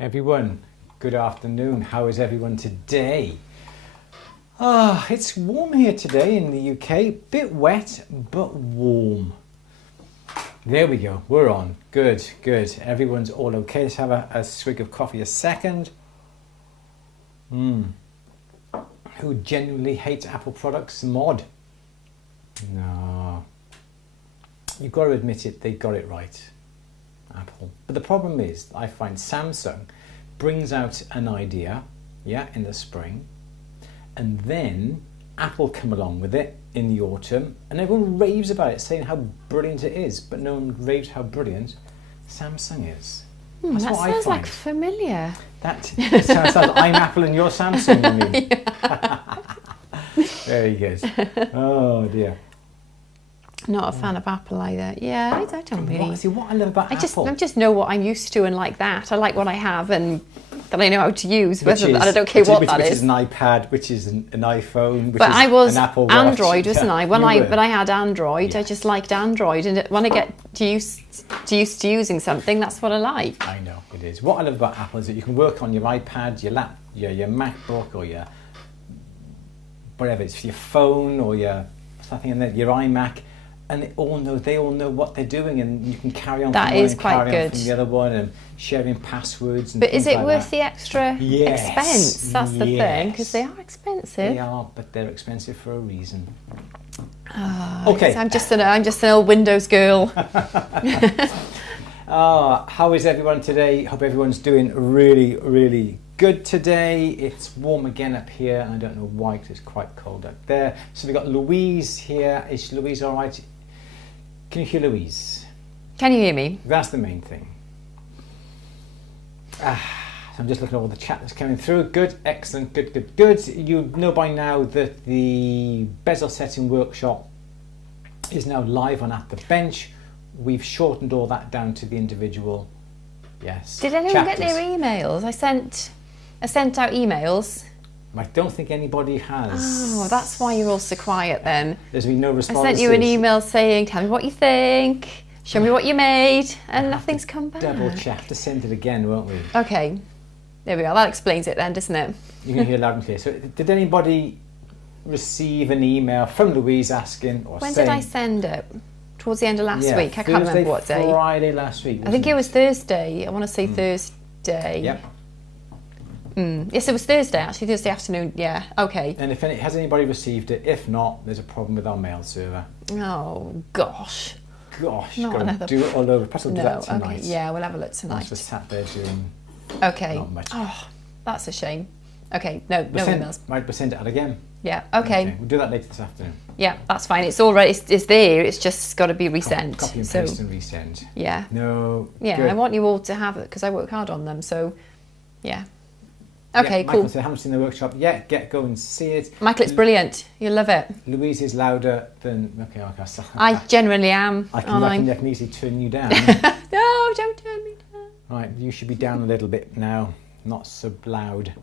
Everyone, good afternoon. How is everyone today? It's warm here today in the UK. Bit wet, but warm. There we go. We're on. Good, good. Everyone's all okay. Let's have a swig of coffee a second. Who genuinely hates Apple products? Mod. No. You've got to admit it, they got it right. Apple. But the problem is, I find Samsung brings out an idea, in the spring, and then Apple come along with it in the autumn, and everyone raves about it, saying how brilliant it is, but no one raves how brilliant Samsung is. That's that what I sounds find. like familiar. That sounds I'm Apple and you're Samsung, you mean? Very good. Oh dear. Not a fan of Apple either. Yeah, I don't really. What I love about Apple. I just know what I'm used to and like that. I like what I have and that I know how to use. I don't care what that is. Which is an iPad, which is an iPhone, which but is I was an Apple Watch. Android, wasn't I? When I had Android, Yes. I just liked Android, and when I get used to using something, that's what I like. I know it is. What I love about Apple is that you can work on your iPad, your MacBook, or your whatever it's your phone or your something, and then your iMac. And they all know what they're doing, and you can carry on. That from one is and quite carry on good. from the other one, and sharing passwords. And But is it like worth that. the extra expense? That's the thing, because they are expensive. They are, but they're expensive for a reason. Okay, I'm just an old Windows girl. How is everyone today? Hope everyone's doing really, really good today. It's warm again up here, and I don't know why, because it's quite cold up there. So we've got Louise here. Is Louise all right? Can you hear Louise? Can you hear me? That's the main thing. So I'm just looking at all the chat that's coming through. Good, excellent, good. You know by now that the bezel setting workshop is now live on At The Bench. We've shortened all that down to the individual, Did anyone chapters. get their emails? I sent out emails. I don't think anybody has. Oh, that's why you're all so quiet then. There's been no I responses. sent you an email saying, tell me what you think, show me what you made, and nothing's come back. Double check. To send it again, won't we? Okay, there we are. That explains it then, doesn't it? You can hear loud and clear. So did anybody receive an email from Louise asking or When saying... did I send it? Towards the end of last week. I can't remember what day. Friday last week. I think it was Thursday. I want to say Thursday. Yep. Yes, it was Thursday actually. Thursday afternoon. Yeah. Okay. And has anybody received it? If not, there's a problem with our mail server. Oh gosh. Gosh, Not got to another- do it all over. Perhaps we'll do that tonight. Okay. Yeah, we'll have a look I tonight. just sat there doing Okay. not much. Oh, that's a shame. Okay. No emails. Might we send it out again? Yeah. Okay. We'll do that later this afternoon. Yeah, that's fine. It's all right. It's there. It's just got to be resent. Copy and paste and resend. Yeah. No. Yeah, good. I want you all to have it because I work hard on them. So, yeah. Okay, Michael cool. said, haven't seen the workshop yet. Go and see it. Michael, it's brilliant. You'll love it. Louise is louder than... Okay. I generally am. I can easily turn you down. No, don't turn me down. Right, you should be down a little bit now. Not so loud.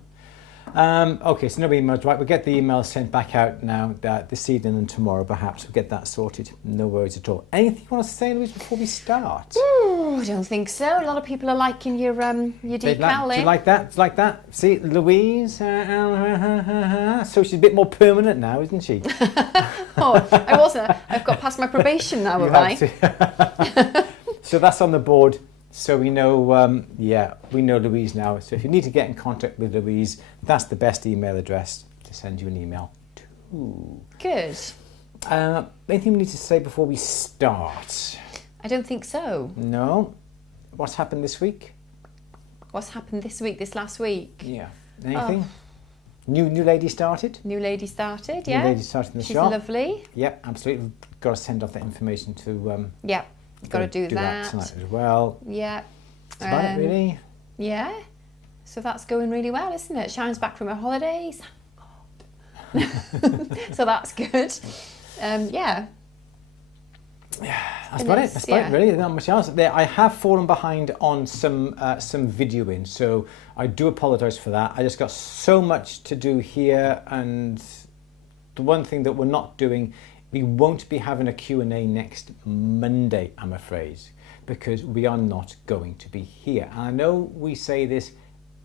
Okay, so no emails. Right, we'll get the emails sent back out now this evening and tomorrow perhaps. We'll get that sorted. No worries at all. Anything you want to say, Louise, before we start? I don't think so. A lot of people are liking your decal. Do you like that? Do you like that? See, Louise? So she's a bit more permanent now, isn't she? Oh, I wasn't. I've got past my probation now, have I? So that's on the board. So we know, we know Louise now. So if you need to get in contact with Louise, that's the best email address to send you an email to. Good. Anything we need to say before we start? I don't think so. No. What's happened this week? What's happened this last week? Yeah. Anything? New lady started? New lady started, yeah. New lady started in the She's shop. lovely. Yep, absolutely. We've got to send off that information to... Yeah, got to do that tonight as well. Yeah. That's about it, really. Yeah. So that's going really well, isn't it? Sharon's back from her holidays. So that's good. Yeah. That's about it. That's about it, really. There's not much else. I have fallen behind on some videoing, so I do apologise for that. I just got so much to do here, and the one thing that we're not doing, we won't be having a Q&A next Monday, I'm afraid, because we are not going to be here. And I know we say this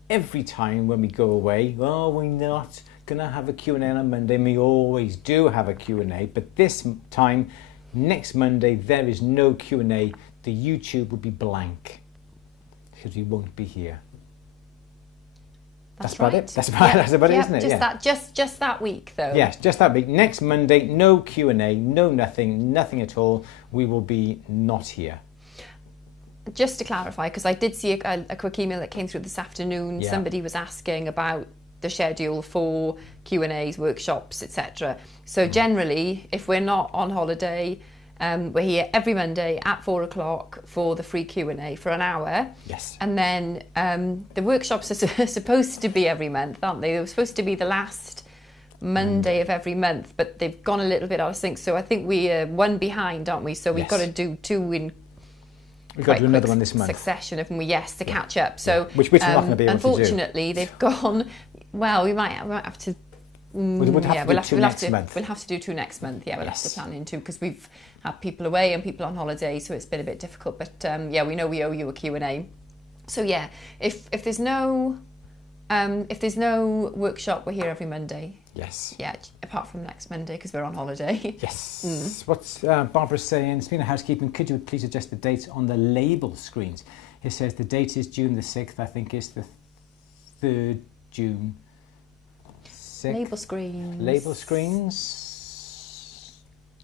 every time when we go away, oh, we're not going to have a Q&A on a Monday, and we always do have a Q&A, but this time, next Monday, there is no Q&A. The YouTube will be blank because we won't be here. That's about it. That's about it, isn't it? Just that week, though. Yes, just that week. Next Monday, no Q&A, no nothing at all. We will be not here. Just to clarify, because I did see a quick email that came through this afternoon. Yeah. Somebody was asking about the schedule for Q&As, workshops, etc. So generally, if we're not on holiday, we're here every Monday at 4 o'clock for the free Q&A for an hour. Yes. And then the workshops are supposed to be every month, aren't they? They were supposed to be the last Monday of every month, but they've gone a little bit out of sync. So I think we're one behind, aren't we? So we've got to do two in we've got to do another one this month. Succession, haven't we? Yes, to catch up. So which we're not going to be able to do. Unfortunately, they've gone. Well, we might have to. We'll have to do two next month. We'll have to do two next month. Yeah, we'll have to plan in two because we've had people away and people on holiday, so it's been a bit difficult. But yeah, we know we owe you a Q&A. So yeah, if there's no workshop, we're here every Monday. Yes. Yeah, apart from next Monday because we're on holiday. Yes. What's Barbara saying? Speaking of housekeeping, could you please adjust the dates on the label screens? It says the date is June the 6th. I think it's the 3rd June. 6th. Label screens. Label screens?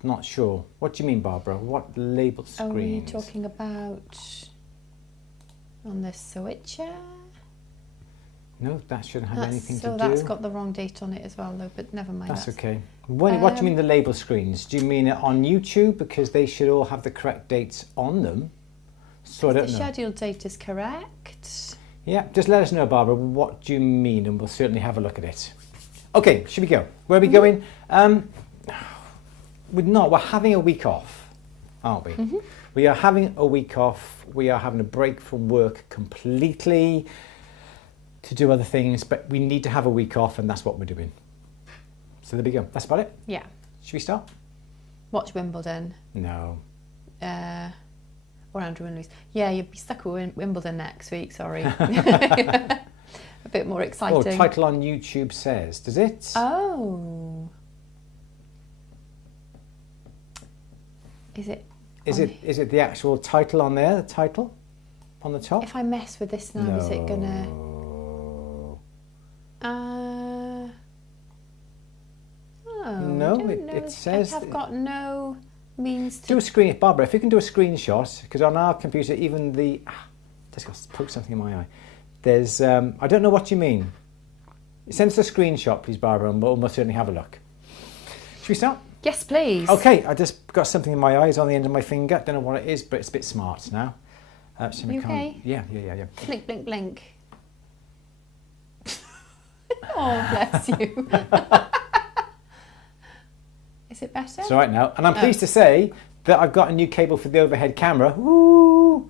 Not sure. What do you mean, Barbara? What label screens? Are you talking about on the switcher? No, that shouldn't have anything to do. So that's got the wrong date on it as well, though, but never mind. That's okay. What do you mean the label screens? Do you mean it on YouTube? Because they should all have the correct dates on them. So I don't know. The scheduled date is correct. Yeah, just let us know, Barbara, what do you mean, and we'll certainly have a look at it. Okay, should we go? Where are we going? We're having a week off, aren't we? Mm-hmm. We are having a week off. We are having a break from work completely to do other things, but we need to have a week off, and that's what we're doing. So there we go. That's about it. Yeah. Should we start? Watch Wimbledon. No. Or Andrew and Louise. Yeah, you'll be stuck with Wimbledon next week, sorry. A bit more exciting. Oh, title on YouTube says, does it? Oh. Is it the actual title on there, the title on the top? If I mess with this now, is it gonna... no, it says... I've got no means to... Do a screen... Barbara, if you can do a screenshot, because on our computer, even the... just got to poke something in my eye. There's... I don't know what you mean. Send us a screenshot, please, Barbara, and we'll certainly have a look. Should we start? Yes, please. Okay, I just got something in my eye. It's on the end of my finger. Don't know what it is, but it's a bit smart now. So you okay? Yeah. Blink, blink, blink. Oh, bless you. Is it better? It's all right now. And I'm pleased to say that I've got a new cable for the overhead camera. Woo!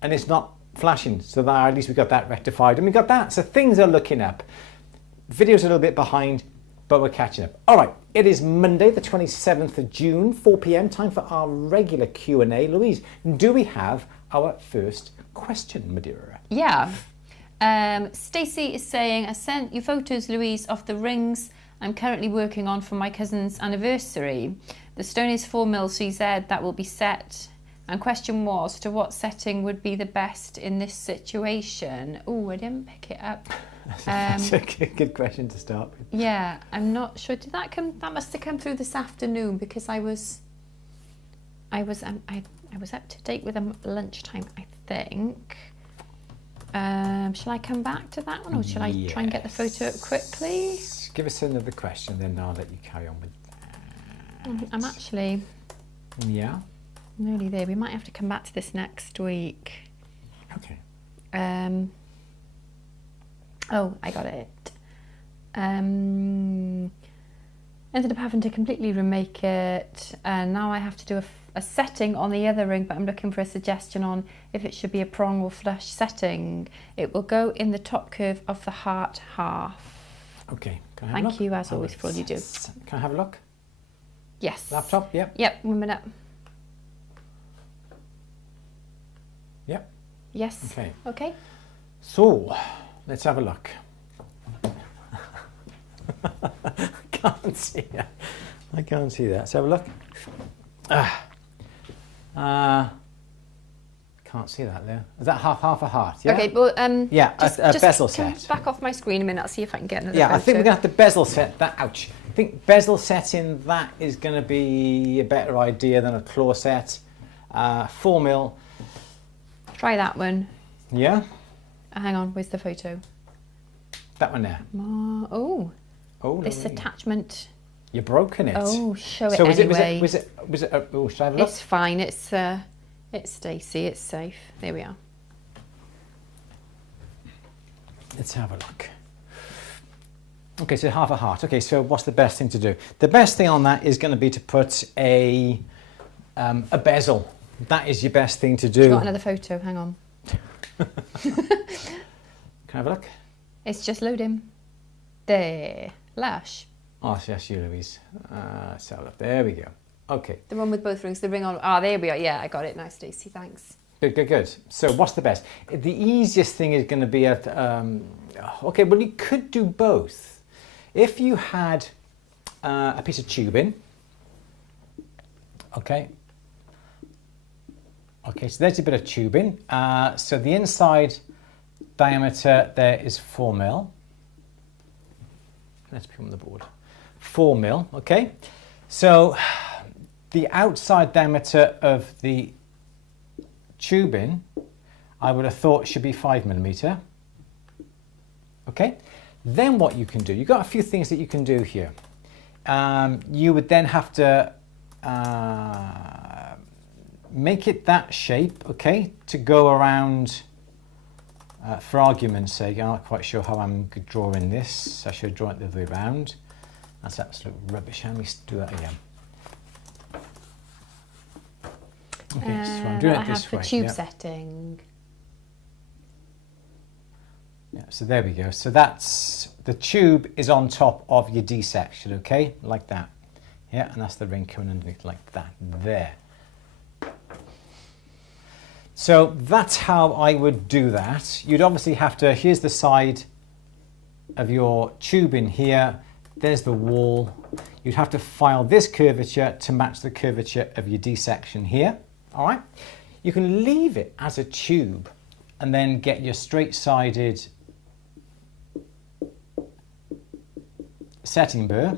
And it's not flashing. So that at least we got that rectified. And we got that. So things are looking up. Video's a little bit behind, but we're catching up. All right. It is Monday, the 27th of June, 4 p.m. Time for our regular Q&A. Louise, do we have our first question, Madeira? Yeah. Stacey is saying, I sent you photos, Louise, of the rings I'm currently working on for my cousin's anniversary. The stone is 4 mil, she said that will be set. And question was, to what setting would be the best in this situation? Oh, I didn't pick it up. That's a good question to start with. Yeah, I'm not sure. Did that come? That must have come through this afternoon because I was up to date with them at lunchtime, I think. Shall I come back to that one, or shall I try and get the photo up quickly? Give us another question, then I'll let you carry on with that. I'm actually... Yeah? Nearly there. We might have to come back to this next week. Okay. Oh, I got it. Ended up having to completely remake it, and now I have to do a setting on the other ring, but I'm looking for a suggestion on if it should be a prong or flush setting. It will go in the top curve of the heart half. Okay, can I have a look? Thank you, as always, for all you do. Can I have a look? Yes. Laptop, yep. Yep, 1 minute. Yep. Yes. Okay. Okay. So, let's have a look. Can't see that. I can't see that. Let's have a look. Can't see that there. Is that half a heart? Yeah. Okay, but yeah, a bezel come set. back off my screen a minute. I'll see if I can get another. Yeah, photo. I think we're gonna have to bezel set that. Ouch. I think bezel setting that is going to be a better idea than a claw set. 4mm. Try that one. Yeah. Hang on, where's the photo? That one there. Oh, Oh, this attachment. You've broken it. Oh, show it so anyway. Was it? Oh, should I have a look? It's fine. It's Stacey. It's safe. There we are. Let's have a look. Okay, so half a heart. Okay, so what's the best thing to do? The best thing on that is going to be to put a bezel. That is your best thing to do. Got another photo. Hang on. Can I have a look? It's just loading. There. Lush. Oh, yes, you, Louise. Let's have a look. There we go. Okay. The one with both rings. The ring on. Ah, there we are. Yeah, I got it. Nice, Stacey. Thanks. Good, good, good. So what's the best? The easiest thing is going to be at... okay, well, you could do both. If you had a piece of tubing, okay. Okay, so there's a bit of tubing. So the inside diameter there is 4mm. Let's put on the board. 4mm, okay. So the outside diameter of the tubing, I would have thought should be 5mm. Okay. Then what you can do, you've got a few things that you can do here. You would then have to make it that shape, okay, to go around, for argument's sake. I'm not quite sure how I'm drawing this. I should draw it the other way around. That's absolute rubbish. Let me do that again. Okay, so I'm doing it this way. I have the tube setting. Yeah, so there we go. So that's, the tube is on top of your D section, okay? Like that. Yeah, and that's the ring coming underneath like that. There. So that's how I would do that. You'd obviously have to, here's the side of your tubing here. There's the wall. You'd have to file this curvature to match the curvature of your D section here. All right. You can leave it as a tube and then get your straight-sided setting burr,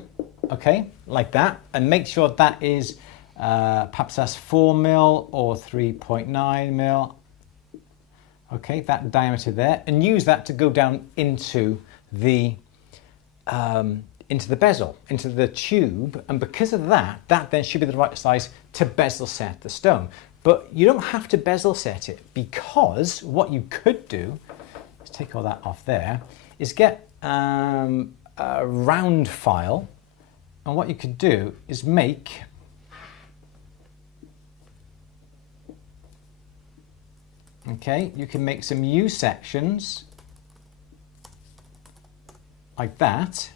okay, like that, and make sure that is perhaps that's 4mm or 3.9mm, okay, that diameter there, and use that to go down into the bezel, into the tube, and because of that, that then should be the right size to bezel set the stone. But you don't have to bezel set it, because what you could do, let's take all that off there, is get a round file, and what you could do is make you can make some U sections like that,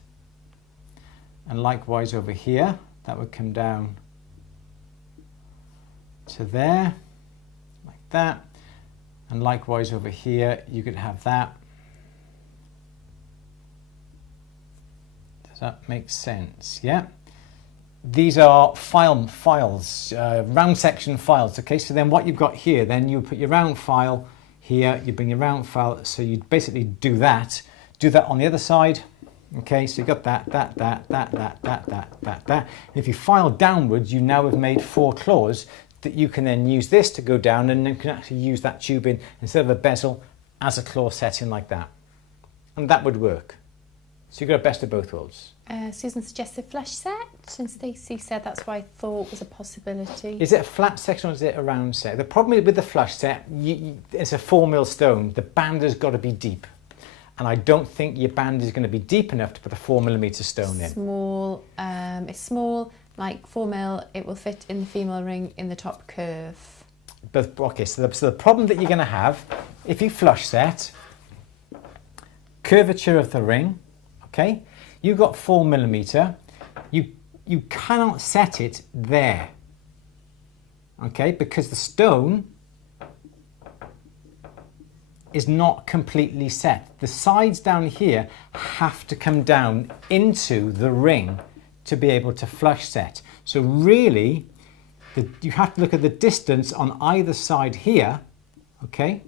and likewise over here that would come down to there like that, and likewise over here you could have that. Does that make sense? Yeah. These are files, round section files. Okay, so then what you've got here, then you put your round file here, you bring your round file, so you basically do that on the other side. Okay, so you've got that. And if you file downwards, you now have made 4 claws that you can then use this to go down, and then you can actually use that tubing instead of a bezel as a claw setting like that. And that would work. So you've got a best of both worlds. Susan suggested flush set, and Stacey said that's what I thought was a possibility. Is it a flat section or is it a round set? The problem with the flush set, it's a 4mm stone. The band has got to be deep. And I don't think your band is going to be deep enough to put a 4mm stone in. Small, it's small, like 4mm, it will fit in the female ring in the top curve. But, okay, so the problem that you're going to have, if you flush set, curvature of the ring, okay, you've got 4mm, you cannot set it there, okay, because the stone is not completely set. The sides down here have to come down into the ring to be able to flush set. So really, you have to look at the distance on either side here, okay?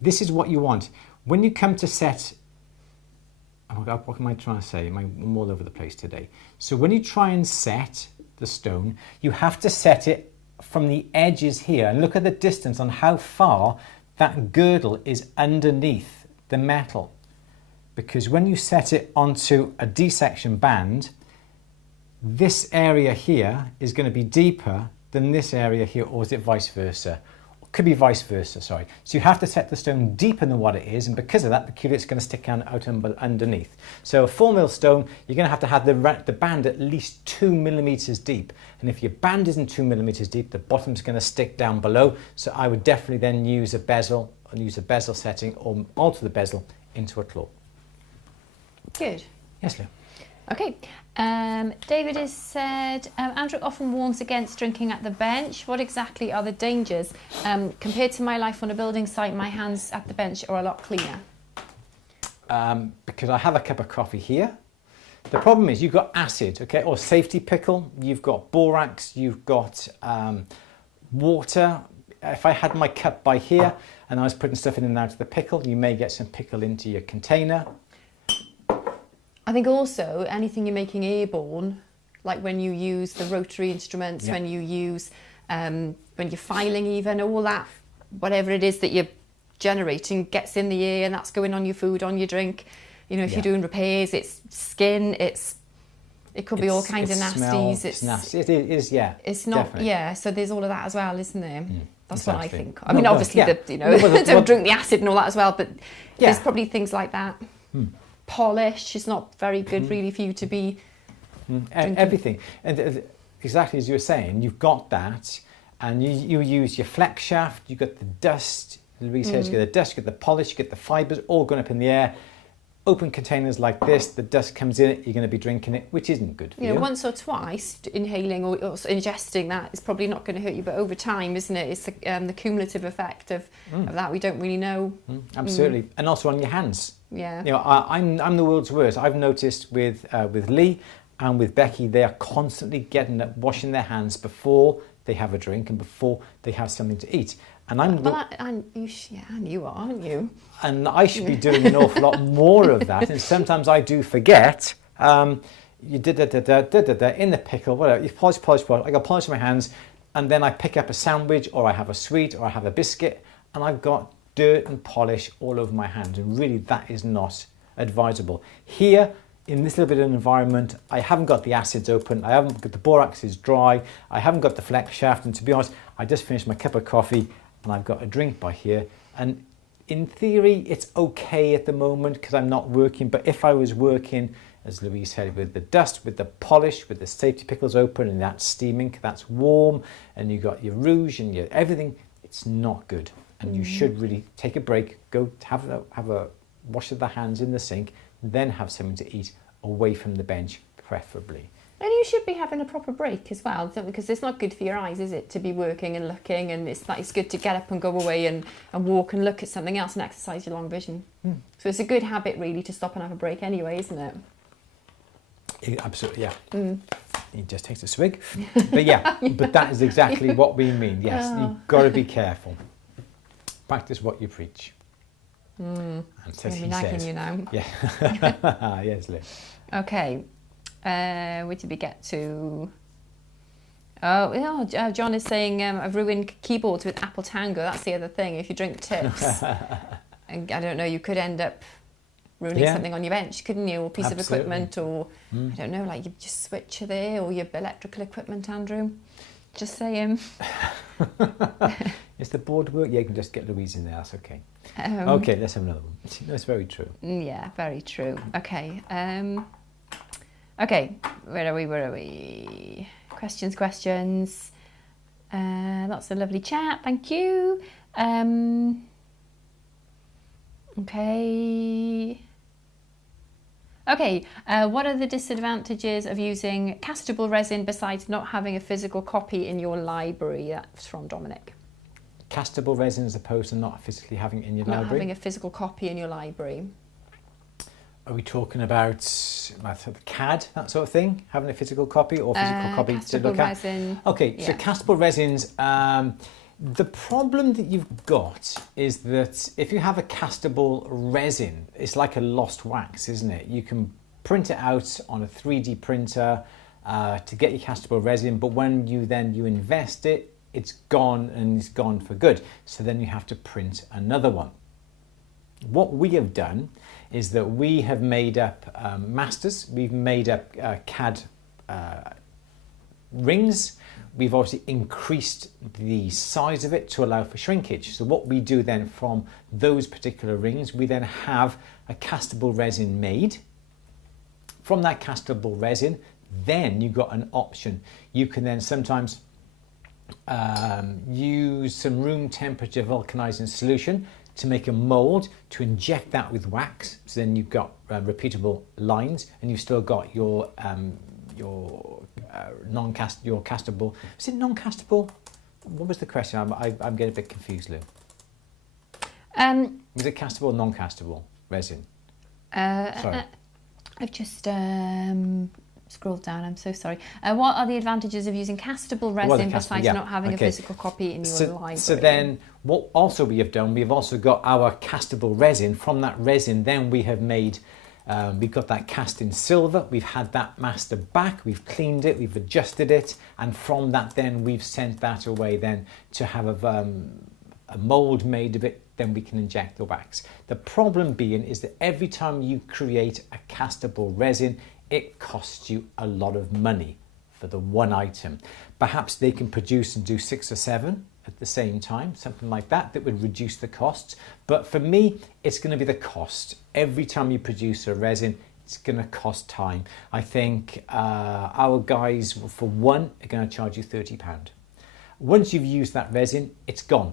This is what you want. When you come to set, oh God, what am I trying to say? I'm all over the place today. So when you try and set the stone, you have to set it from the edges here and look at the distance on how far that girdle is underneath the metal. Because when you set it onto a D-section band, this area here is going to be deeper than this area here, or is it vice versa? Could be vice versa, sorry. So you have to set the stone deeper than what it is, and because of that, the cuvet's going to stick out underneath. So a 4mm stone, you're going to have the band at least 2 millimeters deep. And if your band isn't 2 millimeters deep, the bottom's going to stick down below. So I would definitely then use a bezel, and use a bezel setting, or alter the bezel into a claw. Good. Yes, Lou. Okay. David has said, Andrew often warns against drinking at the bench. What exactly are the dangers? Compared to my life on a building site, my hands at the bench are a lot cleaner. Because I have a cup of coffee here. The problem is you've got acid, okay, or safety pickle, you've got borax, you've got water. If I had my cup by here and I was putting stuff in and out of the pickle, you may get some pickle into your container. I think also anything you're making airborne, like when you use the rotary instruments, yeah. when you use, when you're filing even, all that, whatever it is that you're generating gets in the air and that's going on your food, on your drink. You know, if you're doing repairs, it's skin, it could be all kinds of nasties. It's nasty. It is, yeah. It's not, definitely. Yeah, so there's all of that as well, isn't there? That's exactly. what I think. I mean, obviously, don't drink the acid and all that as well, but there's probably things like that. Polish is not very good really for you to be everything. And exactly as you were saying, you've got that, and you use your flex shaft, you've got the dust, Louise says you get the dust, you get the polish, you get the fibres all going up in the air. Open containers like this, the dust comes in it, you're going to be drinking it, which isn't good for you. Once or twice inhaling or ingesting that is probably not going to hurt you, but over time, isn't it? It's the cumulative effect of that we don't really know. Absolutely, and also on your hands. Yeah. You know, I'm the world's worst. I've noticed with Lee and with Becky, they are constantly getting up, washing their hands before they have a drink and before they have something to eat. And you are, aren't you? And I should be doing an awful lot more of that. And sometimes I do forget. You did in the pickle, whatever. You polish. I got polish on my hands, and then I pick up a sandwich, or I have a sweet, or I have a biscuit, and I've got dirt and polish all over my hands. And really, that is not advisable. Here, in this little bit of environment, I haven't got the acids open. I haven't got the borax is dry. I haven't got the flex shaft. And to be honest, I just finished my cup of coffee. And I've got a drink by here, and in theory it's okay at the moment because I'm not working, but if I was working, as Louise said, with the dust, with the polish, with the safety pickles open and that's steaming, that's warm, and you got your rouge and your everything, it's not good. And you should really take a break, go have a wash of the hands in the sink, then have something to eat away from the bench preferably. And you should be having a proper break as well, because it's not good for your eyes, is it, to be working and looking, and it's good to get up and go away and walk and look at something else and exercise your long vision. So it's a good habit really to stop and have a break anyway, isn't it? Absolutely, yeah. He just takes a swig. But yeah, but that is exactly what we mean. Yes, you've got to be careful. Practice what you preach. And says he says. You now. Yeah. Yes, Liz. Okay. Where did we get to? John is saying I've ruined keyboards with apple tango. That's the other thing. If you drink tips, and I don't know, you could end up ruining something on your bench, couldn't you? Or a piece of equipment, or I don't know, like you just switch there, or your electrical equipment, Andrew. Just saying. Is the board work? Yeah, you can just get Louise in there. That's okay. Okay, let's have another one. That's very true. Yeah, very true. Okay. Okay, where are we? Questions. Lots of lovely chat, thank you. Okay, what are the disadvantages of using castable resin besides not having a physical copy in your library? That's from Dominic. castable resin as opposed to not physically having it in your library? Not having a physical copy in your library. Are we talking about CAD, that sort of thing? Having a physical copy or physical copy to look at? Resin. Okay, so castable resins, the problem that you've got is that if you have a castable resin, it's like a lost wax, isn't it? You can print it out on a 3D printer to get your castable resin, but when you invest it, it's gone and it's gone for good. So then you have to print another one. What we have done is that we have made up masters, we've made up CAD rings. We've obviously increased the size of it to allow for shrinkage. So what we do then from those particular rings, we then have a castable resin made. From that castable resin, then you've got an option. You can then sometimes use some room temperature vulcanizing solution to make a mold, to inject that with wax. So then you've got repeatable lines, and you've still got your castable. Is it non-castable? What was the question? I'm getting a bit confused, Lou. Was it castable or non-castable resin? Sorry. I've just scrolled down, I'm so sorry. What are the advantages of using castable resin besides not having a physical copy in your library? So then what also we have done, we've also got our castable resin. From that resin then we have made, we've got that cast in silver, we've had that master back, we've cleaned it, we've adjusted it, and from that then we've sent that away then to have a mould made of it, then we can inject the wax. The problem being is that every time you create a castable resin, it costs you a lot of money for the one item. Perhaps they can produce and do 6 or 7 at the same time, something like that, that would reduce the costs. But for me, it's going to be the cost. Every time you produce a resin, it's going to cost time. I think our guys, for one, are going to charge you £30. Once you've used that resin, it's gone.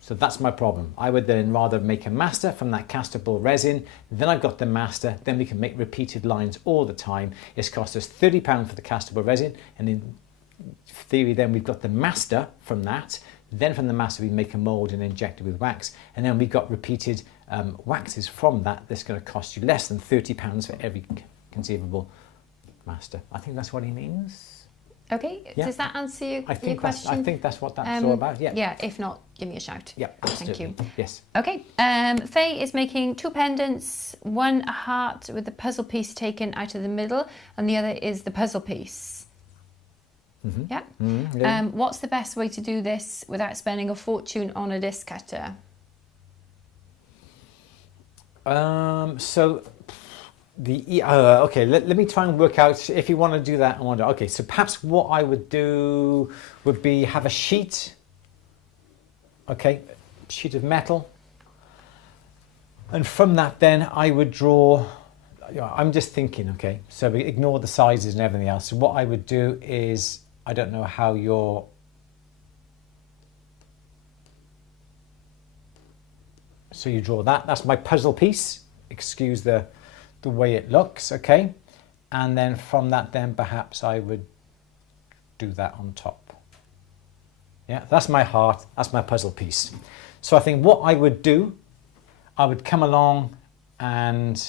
So that's my problem. I would then rather make a master from that castable resin, then I've got the master, then we can make repeated lines all the time. It's cost us £30 for the castable resin, and in theory then we've got the master from that. Then from the master we make a mould and inject it with wax, and then we've got repeated waxes from that. That's going to cost you less than £30 for every conceivable master. I think that's what he means. Okay, does that answer your question? I think that's what that's all about, yeah. Yeah, if not, give me a shout. Yeah, thank you. Yes. Okay, Faye is making 2 pendants, one a heart with the puzzle piece taken out of the middle, and the other is the puzzle piece. Mm-hmm. Yeah. Mm-hmm. Yeah. What's the best way to do this without spending a fortune on a disc cutter? Okay, let me try and work out if you want to do that. Okay, so perhaps what I would do would be have a sheet, okay, sheet of metal, and from that then I would draw, I'm just thinking, okay, so we ignore the sizes and everything else. So what I would do is, I don't know how you're, so you draw that, that's my puzzle piece, excuse the way it looks, okay, and then from that then perhaps I would do that on top. Yeah, that's my heart, that's my puzzle piece. So I think what I would do, I would come along and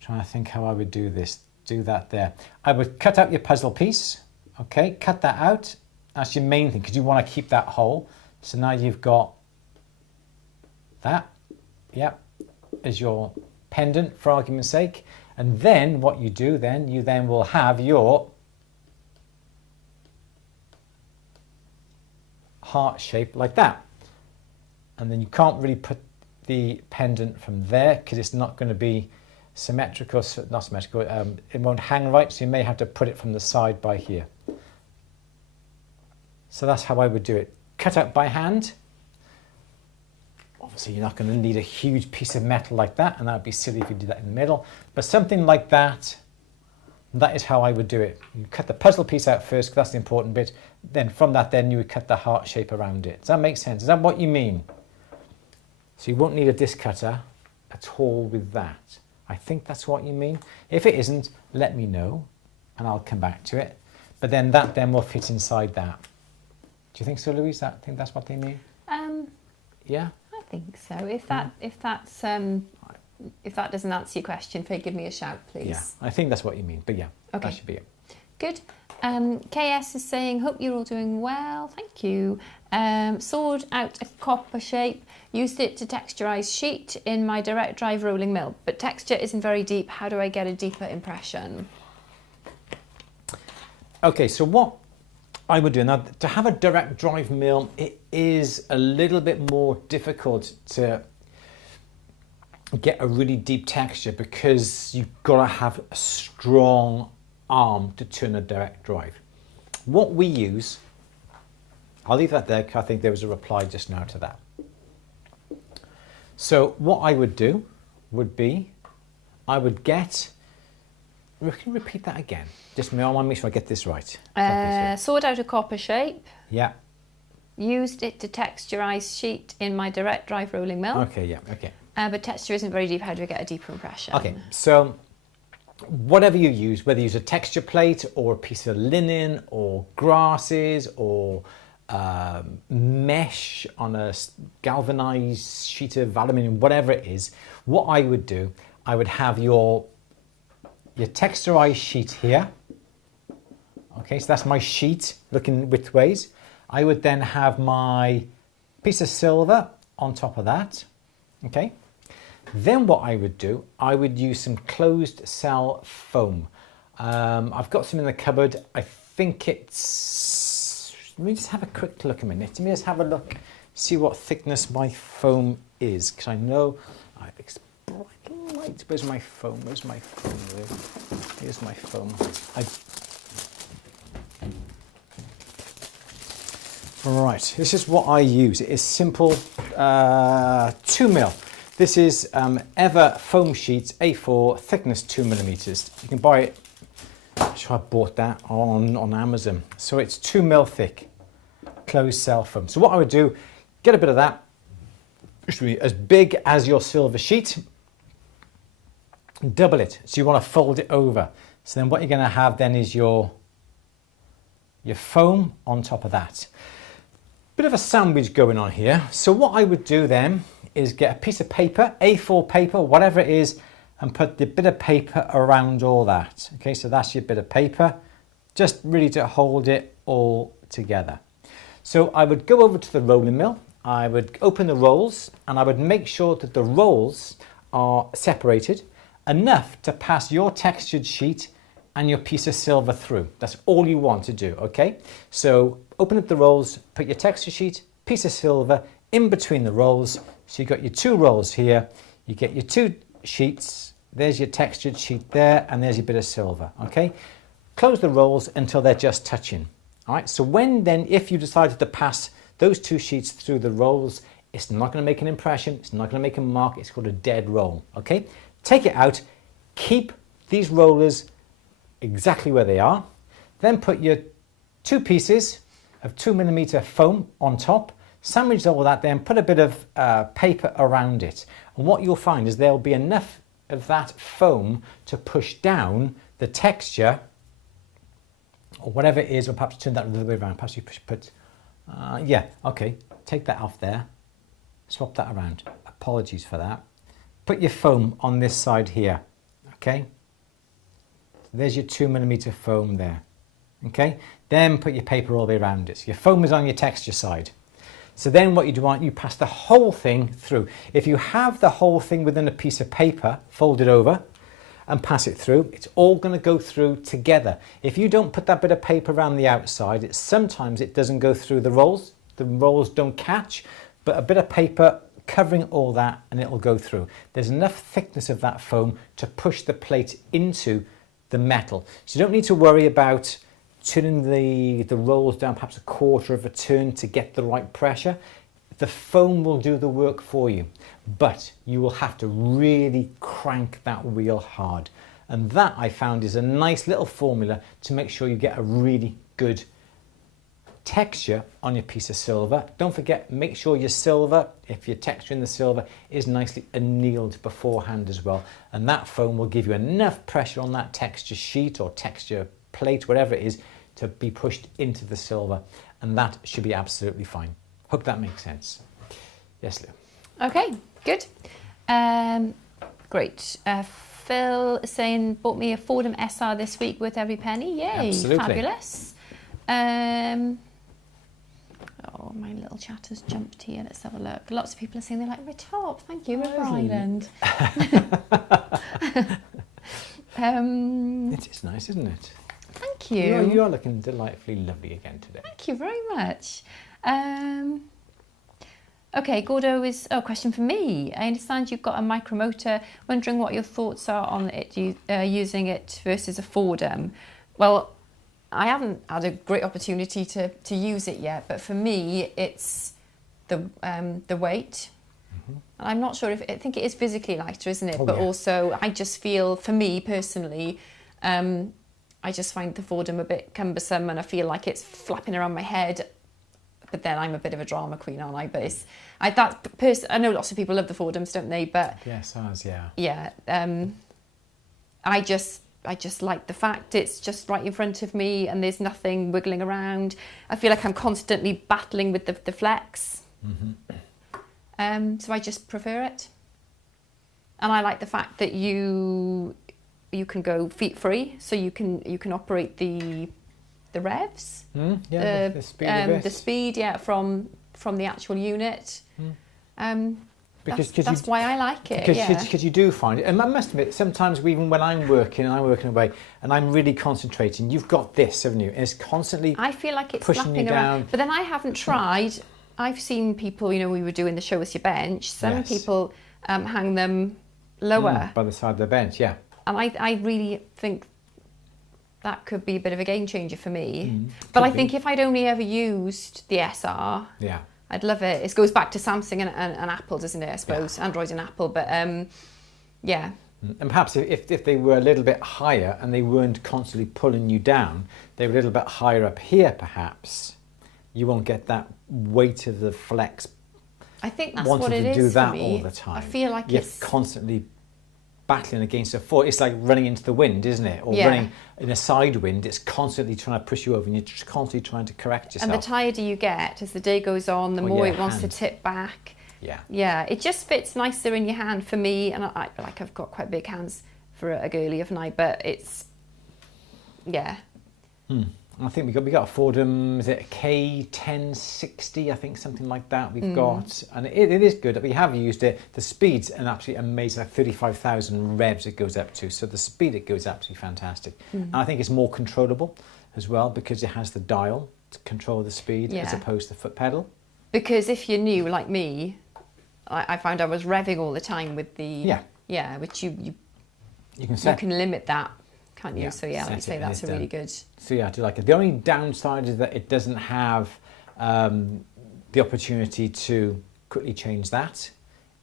trying to think how I would do this, do that there. I would cut out your puzzle piece, okay, cut that out, that's your main thing because you want to keep that whole. So now you've got that, yep, as your pendant for argument's sake, and then what you do then, you then will have your heart shape like that, and then you can't really put the pendant from there because it's not going to be symmetrical, not symmetrical, it won't hang right, so you may have to put it from the side by here. So that's how I would do it, cut out by hand. Obviously you're not going to need a huge piece of metal like that, and that would be silly if you did that in the middle, but something like that, that is how I would do it. You cut the puzzle piece out first, because that's the important bit, then from that then you would cut the heart shape around it. Does that make sense? Is that what you mean? So you won't need a disc cutter at all with that. I think that's what you mean. If it isn't, let me know and I'll come back to it, but then that then will fit inside that. Do you think so, Louise? I think that's what they mean? Yeah? I think so. If that doesn't answer your question, give me a shout, please. Yeah, I think that's what you mean. But yeah, okay. That should be it. Good. KS is saying, hope you're all doing well. Thank you. Sawed out a copper shape. Used it to texturize sheet in my direct drive rolling mill. But texture isn't very deep. How do I get a deeper impression? Okay, so what I would do, now to have a direct drive mill, it is a little bit more difficult to get a really deep texture because you've got to have a strong arm to turn a direct drive. What we use, I'll leave that there because I think there was a reply just now to that. So what I would do would be, I would get, we can repeat that again. Just I want to make sure I get this right. Sawed out a copper shape. Yeah. Used it to texturize sheet in my direct drive rolling mill. Okay, yeah, okay. But texture isn't very deep. How do I get a deeper impression? Okay, so whatever you use, whether you use a texture plate or a piece of linen or grasses or mesh on a galvanized sheet of aluminium, whatever it is, what I would do, I would have your texturized sheet here. Okay, so that's my sheet looking widthways. I would then have my piece of silver on top of that. Okay. Then what I would do, I would use some closed cell foam. I've got some in the cupboard. I think it's, let me just have a quick look a minute. Let me just have a look, see what thickness my foam is, because I know I've bright light. Where's my foam? Where's my foam? Here's my foam. Right, this is what I use. It is simple 2mm. This is Ever foam sheet A4, thickness 2mm. You can buy it, I'm sure I bought that on Amazon. So it's 2mm thick, closed cell foam. So what I would do, get a bit of that, which should be as big as your silver sheet, double it. So you want to fold it over. So then what you're going to have then is your foam on top of that. Bit of a sandwich going on here. So what I would do then is get a piece of paper, A4 paper, whatever it is, and put the bit of paper around all that. Okay, so that's your bit of paper, just really to hold it all together. So I would go over to the rolling mill, I would open the rolls, and I would make sure that the rolls are separated enough to pass your textured sheet and your piece of silver through. That's all you want to do, okay? So open up the rolls, put your texture sheet, piece of silver in between the rolls. So you've got your two rolls here, you get your two sheets, there's your textured sheet there, and there's your bit of silver, okay? Close the rolls until they're just touching, all right? So when then, if you decided to pass those two sheets through the rolls, it's not gonna make an impression, it's not gonna make a mark, it's called a dead roll, okay? Take it out, keep these rollers exactly where they are, then put your two pieces of 2mm foam on top, sandwich all that, then put a bit of paper around it. And what you'll find is there'll be enough of that foam to push down the texture, or whatever it is, or perhaps turn that the other way around. Perhaps you put, yeah, okay, take that off there, swap that around. Apologies for that. Put your foam on this side here, okay? There's your 2mm foam there, okay? Then put your paper all the way around it. So your foam is on your texture side. So then what you want, you pass the whole thing through. If you have the whole thing within a piece of paper, fold it over and pass it through, it's all going to go through together. If you don't put that bit of paper around the outside, sometimes it doesn't go through the rolls don't catch, but a bit of paper covering all that and it'll go through. There's enough thickness of that foam to push the plate into the metal. So you don't need to worry about turning the rolls down perhaps a quarter of a turn to get the right pressure. The foam will do the work for you, but you will have to really crank that wheel hard. And that, I found, is a nice little formula to make sure you get a really good texture on your piece of silver. Don't forget, make sure your silver, if you're texturing the silver, is nicely annealed beforehand as well. And that foam will give you enough pressure on that texture sheet or texture plate, whatever it is, to be pushed into the silver, and that should be absolutely fine. Hope that makes sense. Yes, Lou. Okay, good. Great. Phil is saying, bought me a Fordham SR this week, worth every penny. Yay, absolutely. Fabulous. Oh, my little chat has jumped here. Let's have a look. Lots of people are saying they like my top. Thank you, River Island. It is nice, isn't it? Thank you. You are looking delightfully lovely again today. Thank you very much. Okay, Gordo is... Oh, question for me. I understand you've got a micromotor. Wondering what your thoughts are on it, using it versus a Fordham. Well, I haven't had a great opportunity to use it yet, but for me, it's the weight. Mm-hmm. I'm not sure if... I think it is physically lighter, isn't it? But also, I just feel, for me personally, I just find the Fordham a bit cumbersome, and I feel like it's flapping around my head. But then I'm a bit of a drama queen, aren't I? But I know lots of people love the Fordhams, don't they? But yes, ours, yeah. Yeah. I just like the fact it's just right in front of me and there's nothing wiggling around. I feel like I'm constantly battling with the flex. Mm-hmm. So I just prefer it. And I like the fact that you can go feet free, so you can operate the revs. The speed of it. The speed, from the actual unit. That's why I like it. Because you do find it, and I must admit, sometimes even when I'm working away, and I'm really concentrating, you've got this, haven't you? And it's constantly. I feel like it's pushing flapping you around. down. But then I haven't tried. I've seen people. We were doing the show us your bench. Some people hang them lower by the side of the bench. Yeah. And I really think that could be a bit of a game changer for me. But I think if I'd only ever used the SR, I'd love it. It goes back to Samsung and Apple, doesn't it? I suppose Android and Apple, but yeah. And perhaps if they were a little bit higher and they weren't constantly pulling you down, they were a little bit higher up here, perhaps you won't get that weight of the flex. I think that's wanting what it to is do that for me. all the time. I feel like you're it's constantly battling against a force. It's like running into the wind, isn't it? Or running in a side wind. It's constantly trying to push you over, and you're just constantly trying to correct yourself. And the tireder you get as the day goes on, the more it wants to tip back. Yeah, it just fits nicer in your hand for me, and I've got quite big hands for a girly, haven't I? But it's I think we got a Fordham, is it a K1060, I think, something like that we've got. And it is good. We have used it. The speed's an absolutely amazing, like 35,000 revs it goes up to. So the speed it goes absolutely fantastic. And I think it's more controllable as well, because it has the dial to control the speed as opposed to the foot pedal. Because if you're new like me, I found I was revving all the time with the... which you can limit that. Can't you? So like you say, that's a really good. So I do like it. The only downside is that it doesn't have the opportunity to quickly change that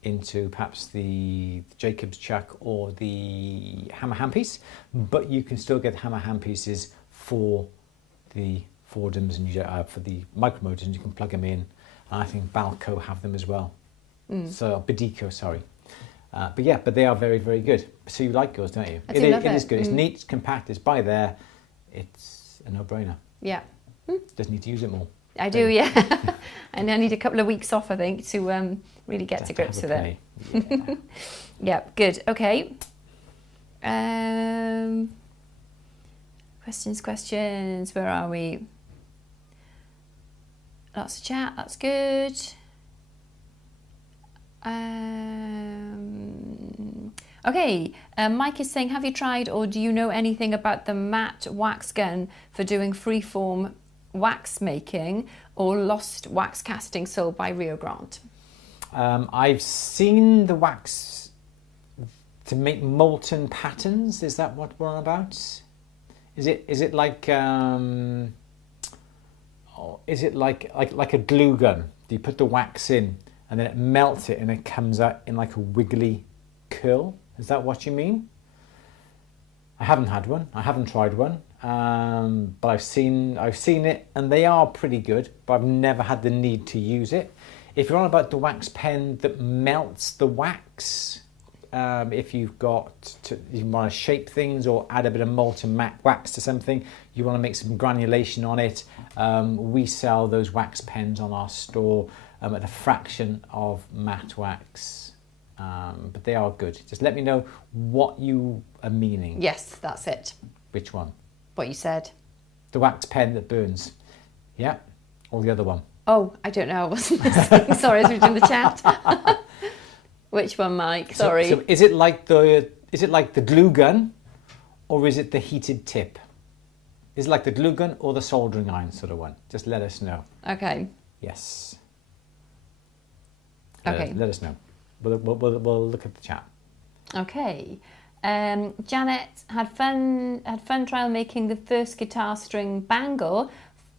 into perhaps the Jacob's chuck or the hammer handpiece, but you can still get hammer handpieces for the Fordhams and for the micromotors, and you can plug them in. And I think Balco have them as well. So Bedico, sorry. But they are very, very good. So you like yours, don't you? I do love it. It is good. It's neat, it's compact, it's by there. It's a no-brainer. Yeah. Just need to use it more. I do, and I need a couple of weeks off, I think, to really get to grips with it. Yeah, good. Okay. Questions. Where are we? Lots of chat. That's good. Okay, Mike is saying, have you tried or do you know anything about the matte wax gun for doing freeform wax making or lost wax casting sold by Rio Grande? I've seen the wax to make molten patterns. Is that what we're on about? Is it like like a glue gun? Do you put the wax in and then it melts it and it comes out in like a wiggly curl? Is that what you mean? I haven't had one. I haven't tried one, but I've seen it, and they are pretty good. But I've never had the need to use it. If you're on about the wax pen that melts the wax, if you've you want to shape things or add a bit of molten matte wax to something, you want to make some granulation on it. We sell those wax pens on our store at a fraction of matte wax, but they are good. Just let me know what you are meaning. Yes, that's it. Which one? What you said. The wax pen that burns. Yeah, or the other one. Oh, I don't know. I wasn't listening. Sorry, I was reading the chat. Which one, Mike? Sorry. So is it like the glue gun, or is it the heated tip? Is it like the glue gun or the soldering iron sort of one? Just let us know. Okay. Yes. Okay. Let us know. We'll look at the chat. Okay. Janet had fun trial making the first guitar string bangle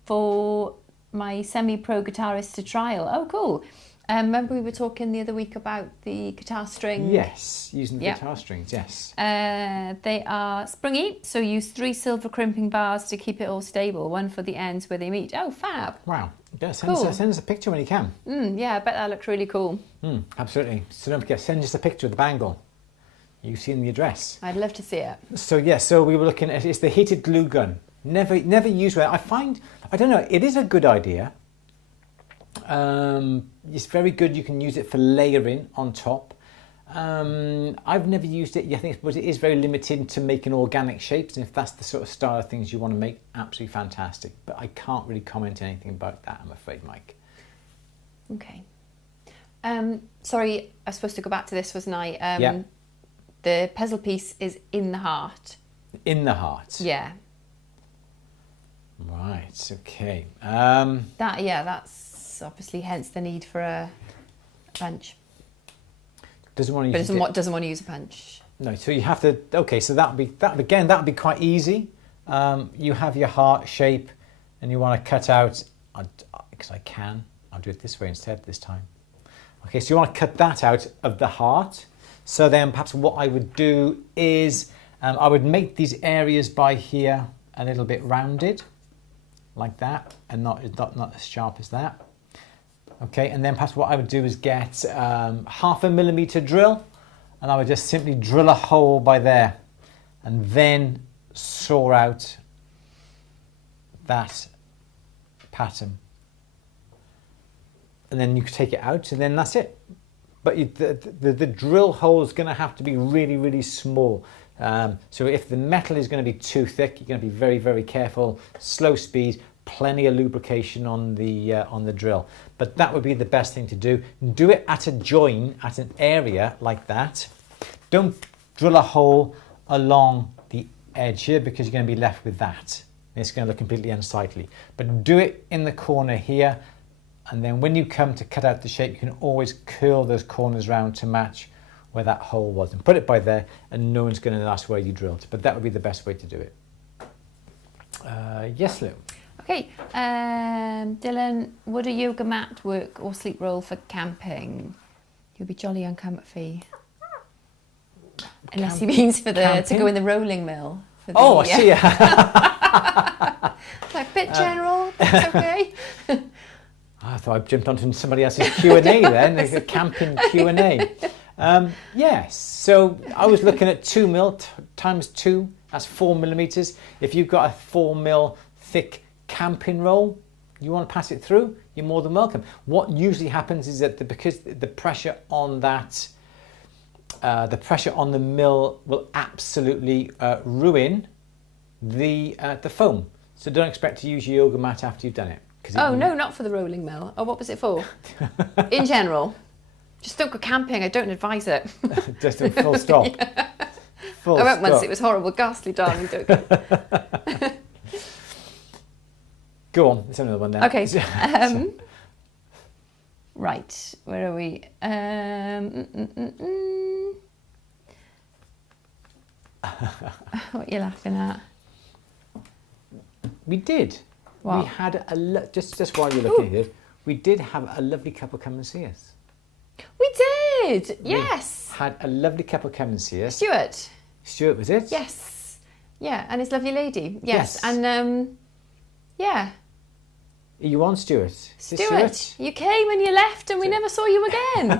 for my semi-pro guitarist to trial. Oh, cool. Remember we were talking the other week about the guitar string? Yes, using the guitar strings, yes. They are springy, so use 3 silver crimping bars to keep it all stable, one for the ends where they meet. Oh, fab. Wow. Yeah, send us a picture when you can. Yeah, I bet that looks really cool. Absolutely. So don't forget, send us a picture of the bangle. You've seen the address. I'd love to see it. So yeah, so we were looking at, it's the heated glue gun. Never use it. I don't know, it is a good idea. It's very good. You can use it for layering on top. I've never used it. I think it is very limited to making organic shapes, and if that's the sort of style of things you want to make, absolutely fantastic. But I can't really comment anything about that, I'm afraid, Mike. Okay. Sorry, I was supposed to go back to this, wasn't I? Yeah. The Bezel piece is in the heart. In the heart. Yeah. Right. Okay. That's obviously hence the need for a punch. Doesn't want to use. Doesn't want to use a punch. No. So you have to. Okay. So that would be quite easy. You have your heart shape, and you want to cut out. Because I'll do it this way instead this time. Okay. So you want to cut that out of the heart. So then perhaps what I would do is I would make these areas by here a little bit rounded, like that, and not as sharp as that. Okay, and then perhaps what I would do is get 0.5 millimeter drill, and I would just simply drill a hole by there, and then saw out that pattern. And then you can take it out, and then that's it. But the drill hole is going to have to be really, really small. So if the metal is going to be too thick, you're going to be very, very careful. Slow speed, plenty of lubrication on the drill. But that would be the best thing to do. Do it at a join, at an area like that. Don't drill a hole along the edge here, because you're going to be left with that. It's going to look completely unsightly. But do it in the corner here. And then when you come to cut out the shape, you can always curl those corners round to match where that hole was. And put it by there, and no one's going to ask where you drilled. But that would be the best way to do it. Yes, Lou? Okay. Dylan, would a yoga mat work or sleep roll for camping? You'll be jolly uncomfy. Unless he means for to go in the rolling mill. I see. Like a bit general, that's okay. I thought I jumped onto somebody else's Q&A then, a camping Q&A. Yes, so I was looking at 2 mil times 2, that's 4 millimeters. If you've got a 4 mil thick camping roll, you want to pass it through, you're more than welcome. What usually happens is that because the pressure on that, the pressure on the mill will absolutely ruin the foam. So don't expect to use your yoga mat after you've done it. Oh, no, not for the rolling mill. Oh, what was it for? In general. Just don't go camping. I don't advise it. Just a full stop. Yeah. Full I went stop. once. It was horrible. Ghastly, darling. Don't go. Go on. There's another one there. Okay. Right. Where are we? What are you laughing at? We did. What? We had just while you're looking at it, we did have a lovely couple come and see us. We did. Yes. We had a lovely couple come and see us. Stuart, was it? Yes. Yeah, and his lovely lady. Yes. And yeah. Are you on, Stuart? Stuart, you came and you left and we never saw you again.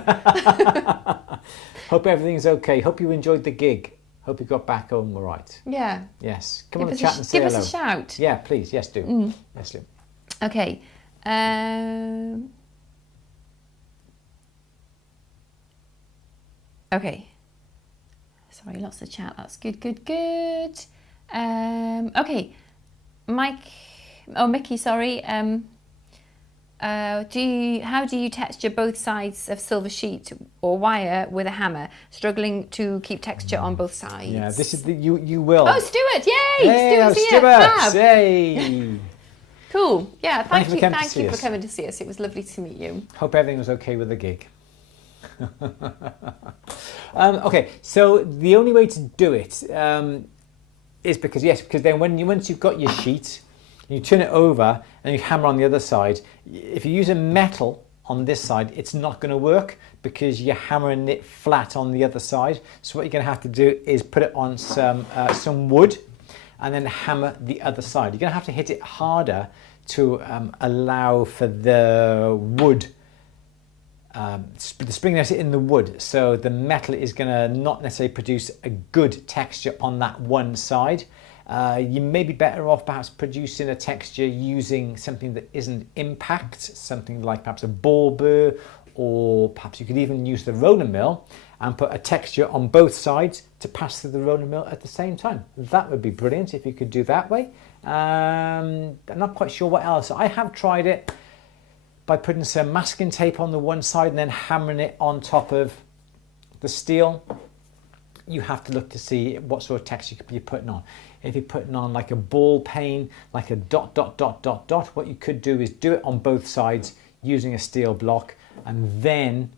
Hope everything's okay. Hope you enjoyed the gig. Hope you got back home all right. Yeah. Yes. Come on and chat and say hello. hello. Give us a shout. Yeah, please. Yes, do. Yes, do. Okay. Okay. Sorry, lots of chat. That's good, good, good. Okay. Mickey, sorry. How do you texture both sides of silver sheet or wire with a hammer, struggling to keep texture on both sides? Yeah, this is you will. Oh, Stuart! Yay! Hey, Stuart's here. Yay! Cool. Yeah, thank you for coming to see us. It was lovely to meet you. Hope everything was okay with the gig. Okay, so the only way to do it is because then once you've got your sheet, you turn it over and you hammer on the other side. If you use a metal on this side, it's not going to work because you're hammering it flat on the other side. So what you're going to have to do is put it on some wood and then hammer the other side. You're going to have to hit it harder to allow for the wood, the springiness in the wood. So the metal is going to not necessarily produce a good texture on that one side. You may be better off perhaps producing a texture using something that isn't impact, something like perhaps a ball burr, or perhaps you could even use the roller mill and put a texture on both sides to pass through the roller mill at the same time. That would be brilliant if you could do that way. I'm not quite sure what else. I have tried it by putting some masking tape on the one side and then hammering it on top of the steel. You have to look to see what sort of texture you're putting on. If you're putting on like a ball pane, like a dot, dot, dot, dot, dot, what you could do is do it on both sides using a steel block and then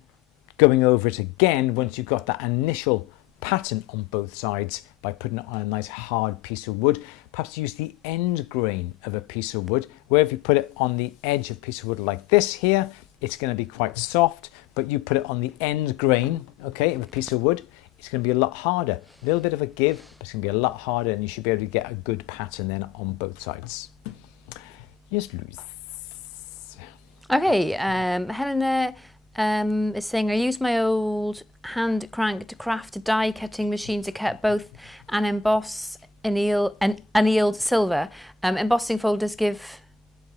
going over it again once you've got that initial pattern on both sides by putting it on a nice hard piece of wood. Perhaps use the end grain of a piece of wood, where if you put it on the edge of a piece of wood like this here, it's going to be quite soft, but you put it on the end grain, okay, of a piece of wood, it's going to be a lot harder. A little bit of a give, but it's going to be a lot harder, and you should be able to get a good pattern then on both sides. Yes, Louise. Okay, Helena is saying, I use my old hand cranked craft die cutting machine to cut both and emboss annealed silver. Embossing folders give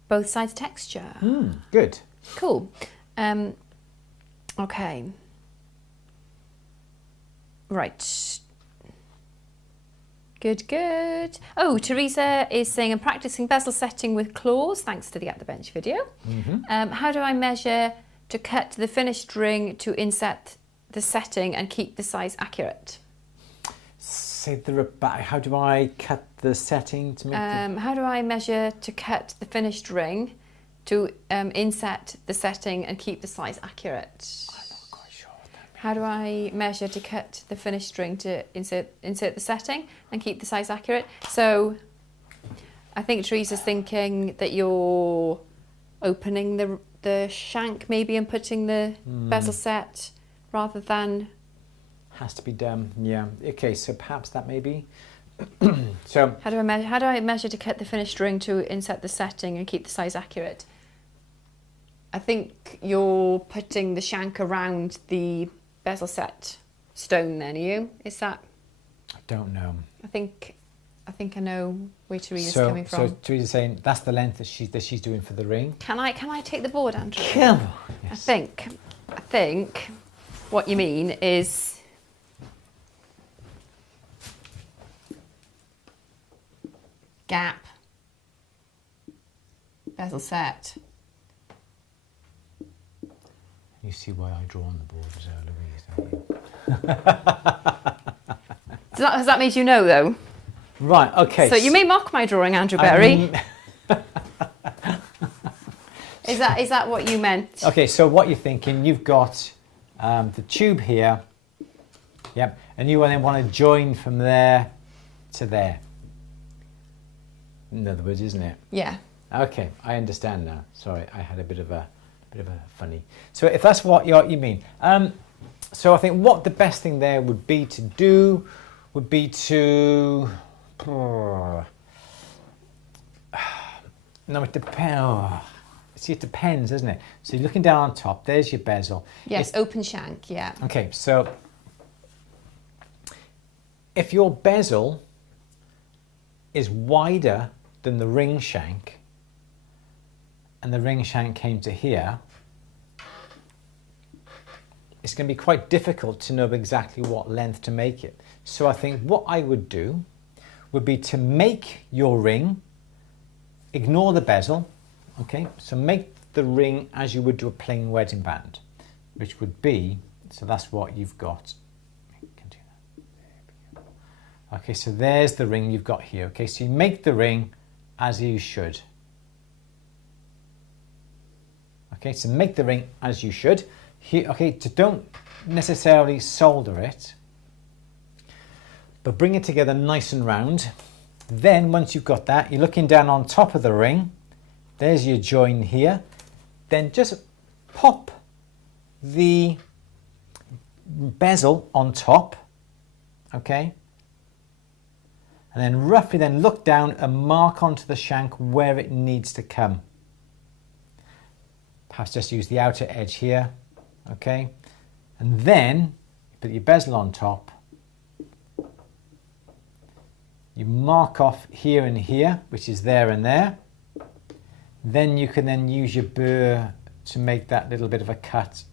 both sides texture. Good. Cool. Okay. Right. Good, good. Oh, Teresa is saying, I'm practicing bezel setting with claws, thanks to the At the Bench video. How do I measure to cut the finished ring to inset the setting and keep the size accurate? How do I cut the setting to make How do I measure to cut the finished ring to inset the setting and keep the size accurate? I'm not quite sure what that means. How do I measure to cut the finished string to insert the setting and keep the size accurate? So I think Teresa's thinking that you're opening the shank maybe and putting the bezel set rather than... Has to be done, yeah. Okay, so perhaps that may be. So how do I measure to cut the finished string to insert the setting and keep the size accurate? I think you're putting the shank around the bezel set stone then, are you? Is that? I don't know. I think I know where Teresa's coming from. So Teresa's saying that's the length that she's doing for the ring. Can I take the board, Andrew? Come on. Yes. I think what you mean is gap, bezel set. You see why I draw on the board as well, Louise, don't you? Has that made you know, though? Right, okay. So you may mock my drawing, Andrew Berry. Is that what you meant? Okay, so what you're thinking, you've got the tube here, yep, and you then want to join from there to there. In other words, isn't it? Yeah. Okay, I understand now. Sorry, I had a bit of a funny. So if that's what you mean, so I think what the best thing there would be to do would be to. No, it depends. see, it depends, doesn't it? So you're looking down on top, there's your bezel. Yes, open shank, yeah. Okay, so if your bezel is wider than the ring shank, and the ring shank came to here, it's going to be quite difficult to know exactly what length to make it. So I think what I would do would be to make your ring, ignore the bezel, okay? So make the ring as you would do a plain wedding band, which would be, so that's what you've got. You can do that. Okay, so there's the ring you've got here, okay? So you make the ring as you should. Okay, so make the ring as you should. Here, okay, so don't necessarily solder it, but bring it together nice and round. Then once you've got that, you're looking down on top of the ring. There's your join here. Then just pop the bezel on top, okay? And then roughly then look down and mark onto the shank where it needs to come. Perhaps just use the outer edge here, okay? And then put your bezel on top. You mark off here and here, which is there and there. Then you can then use your burr to make that little bit of a cut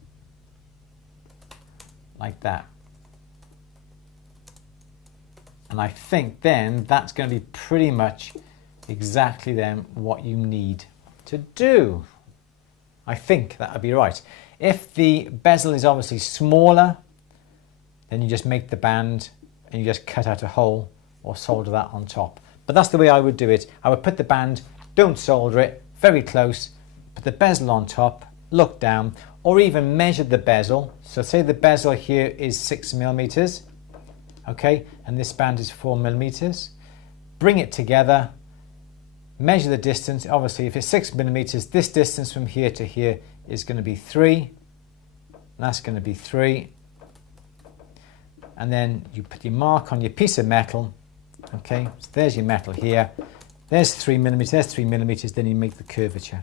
like that. And I think then that's going to be pretty much exactly then what you need to do. I think that would be right. If the bezel is obviously smaller, then you just make the band and you just cut out a hole or solder that on top. But that's the way I would do it. I would put the band, don't solder it, very close, put the bezel on top, look down, or even measure the bezel. So say the bezel here is 6mm, okay, and this band is 4mm. Bring it together, measure the distance. Obviously, if it's 6mm, this distance from here to here is going to be 3. That's going to be 3. And then you put your mark on your piece of metal. Okay, so there's your metal here. There's 3mm, there's 3mm, then you make the curvature.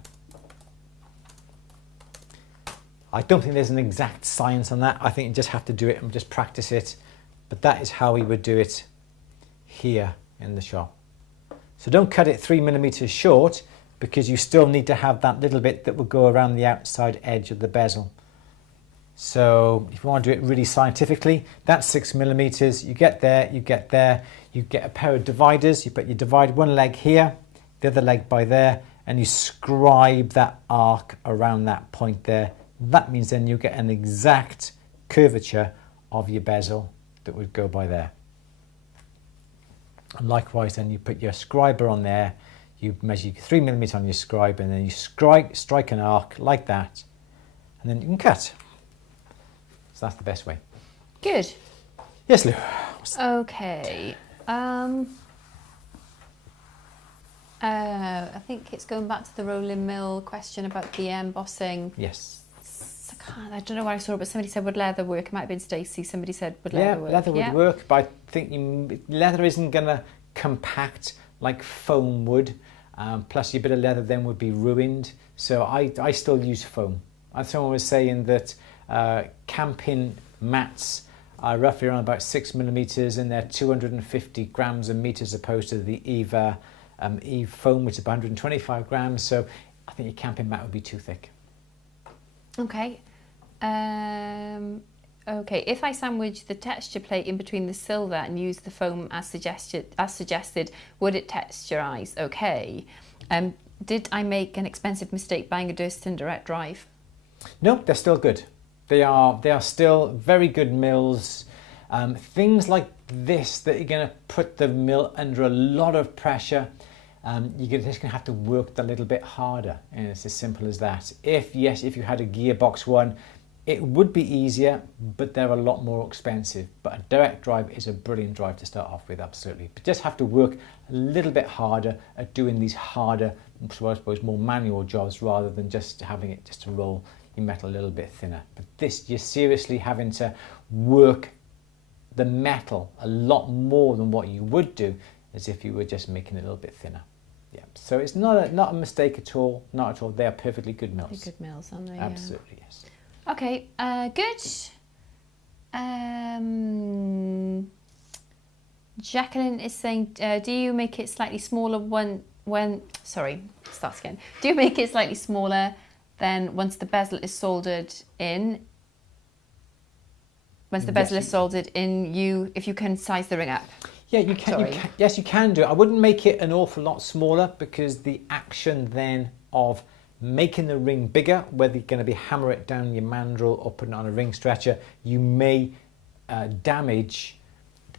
I don't think there's an exact science on that. I think you just have to do it and just practice it. But that is how we would do it here in the shop. So don't cut it 3mm short, because you still need to have that little bit that will go around the outside edge of the bezel. So if you want to do it really scientifically, that's 6mm. You get there, you get there, you get a pair of dividers. You divide one leg here, the other leg by there, and you scribe that arc around that point there. That means then you get an exact curvature of your bezel that would go by there. And likewise, then you put your scriber on there. You measure 3mm on your scribe, and then you strike an arc like that, and then you can cut. So that's the best way. Good. Yes, Lou. Okay. I think it's going back to the rolling mill question about the embossing. Yes. I don't know where I saw it, but somebody said would leather work. It might have been Stacey. Somebody said would leather work. Leather would work, but I think leather isn't going to compact like foam would. Plus your bit of leather then would be ruined. So I still use foam. Someone was saying that camping mats are roughly around about 6mm, and they're 250 grams a metre as opposed to the Eve foam, which is about 125 grams. So I think your camping mat would be too thick. Okay. Okay, if I sandwich the texture plate in between the silver and use the foam as suggested, would it texturize? Okay. Did I make an expensive mistake buying a Durston direct drive? No, they're still good. They are still very good mills. Things like this that you're going to put the mill under a lot of pressure. You're just going to have to work a little bit harder, and it's as simple as that. If you had a gearbox one, it would be easier, but they're a lot more expensive. But a direct drive is a brilliant drive to start off with, absolutely. But just have to work a little bit harder at doing these harder, I suppose, more manual jobs, rather than just having it just to roll your metal a little bit thinner. But this, you're seriously having to work the metal a lot more than what you would do as if you were just making it a little bit thinner. Yeah. So it's not a mistake at all. Not at all. They are perfectly good mills. They're good mills, aren't they? Absolutely, yes. Okay, good. Jacqueline is saying, do you make it slightly smaller sorry, start again. Do you make it slightly smaller than once the bezel is soldered in? Once the bezel is soldered in, if you can size the ring up? Yeah, you can. Yes, you can do it. I wouldn't make it an awful lot smaller because the action then of making the ring bigger, whether you're going to be hammer it down your mandrel or putting it on a ring stretcher, you may damage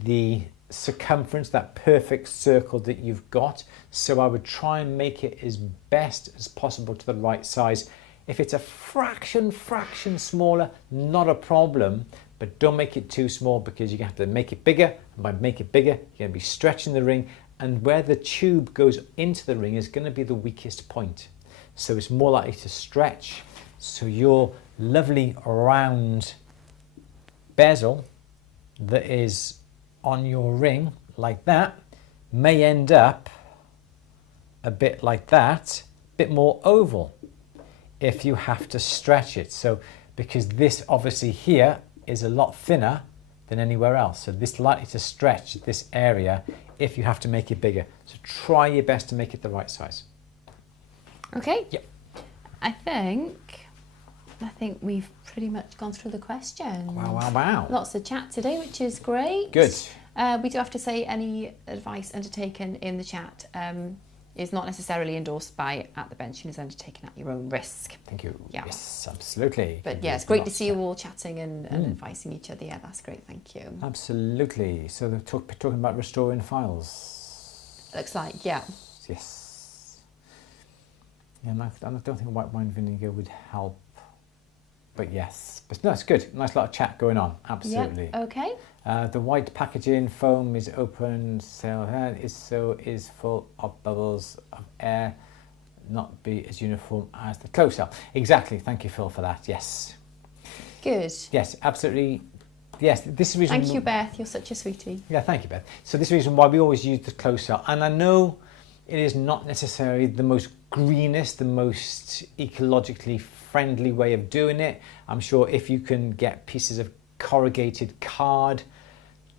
the circumference, that perfect circle that you've got. So I would try and make it as best as possible to the right size. If it's a fraction smaller, not a problem, but don't make it too small because you're going to have to make it bigger. And by make it bigger, you're going to be stretching the ring, and where the tube goes into the ring is going to be the weakest point. So it's more likely to stretch. So your lovely round bezel that is on your ring like that may end up a bit like that, a bit more oval if you have to stretch it. So because this obviously here is a lot thinner than anywhere else, so this is likely to stretch this area if you have to make it bigger. So try your best to make it the right size. Okay. Yep. I think we've pretty much gone through the questions. Wow. Lots of chat today, which is great. Good. We do have to say any advice undertaken in the chat is not necessarily endorsed by At the Bench and is undertaken at your own risk. Thank you. Yeah. Yes, absolutely. But yeah, it's great to see you all chatting and advising each other. Yeah, that's great. Thank you. Absolutely. So they're talking about restoring files. Looks like, yeah. Yes. Yeah, I don't think white wine vinegar would help. But yes, but no, it's good. Nice lot of chat going on. Absolutely. Yep. Okay. The white packaging foam is open, so is full of bubbles of air, not be as uniform as the close cell. Exactly. Thank you, Phil, for that. Yes. Good. Yes, absolutely. Yes, this is the reason. Thank you, Beth. You're such a sweetie. Yeah, thank you, Beth. So this is the reason why we always use the close cell, and I know it is not necessarily the most greenest, the most ecologically friendly way of doing it. I'm sure if you can get pieces of corrugated card,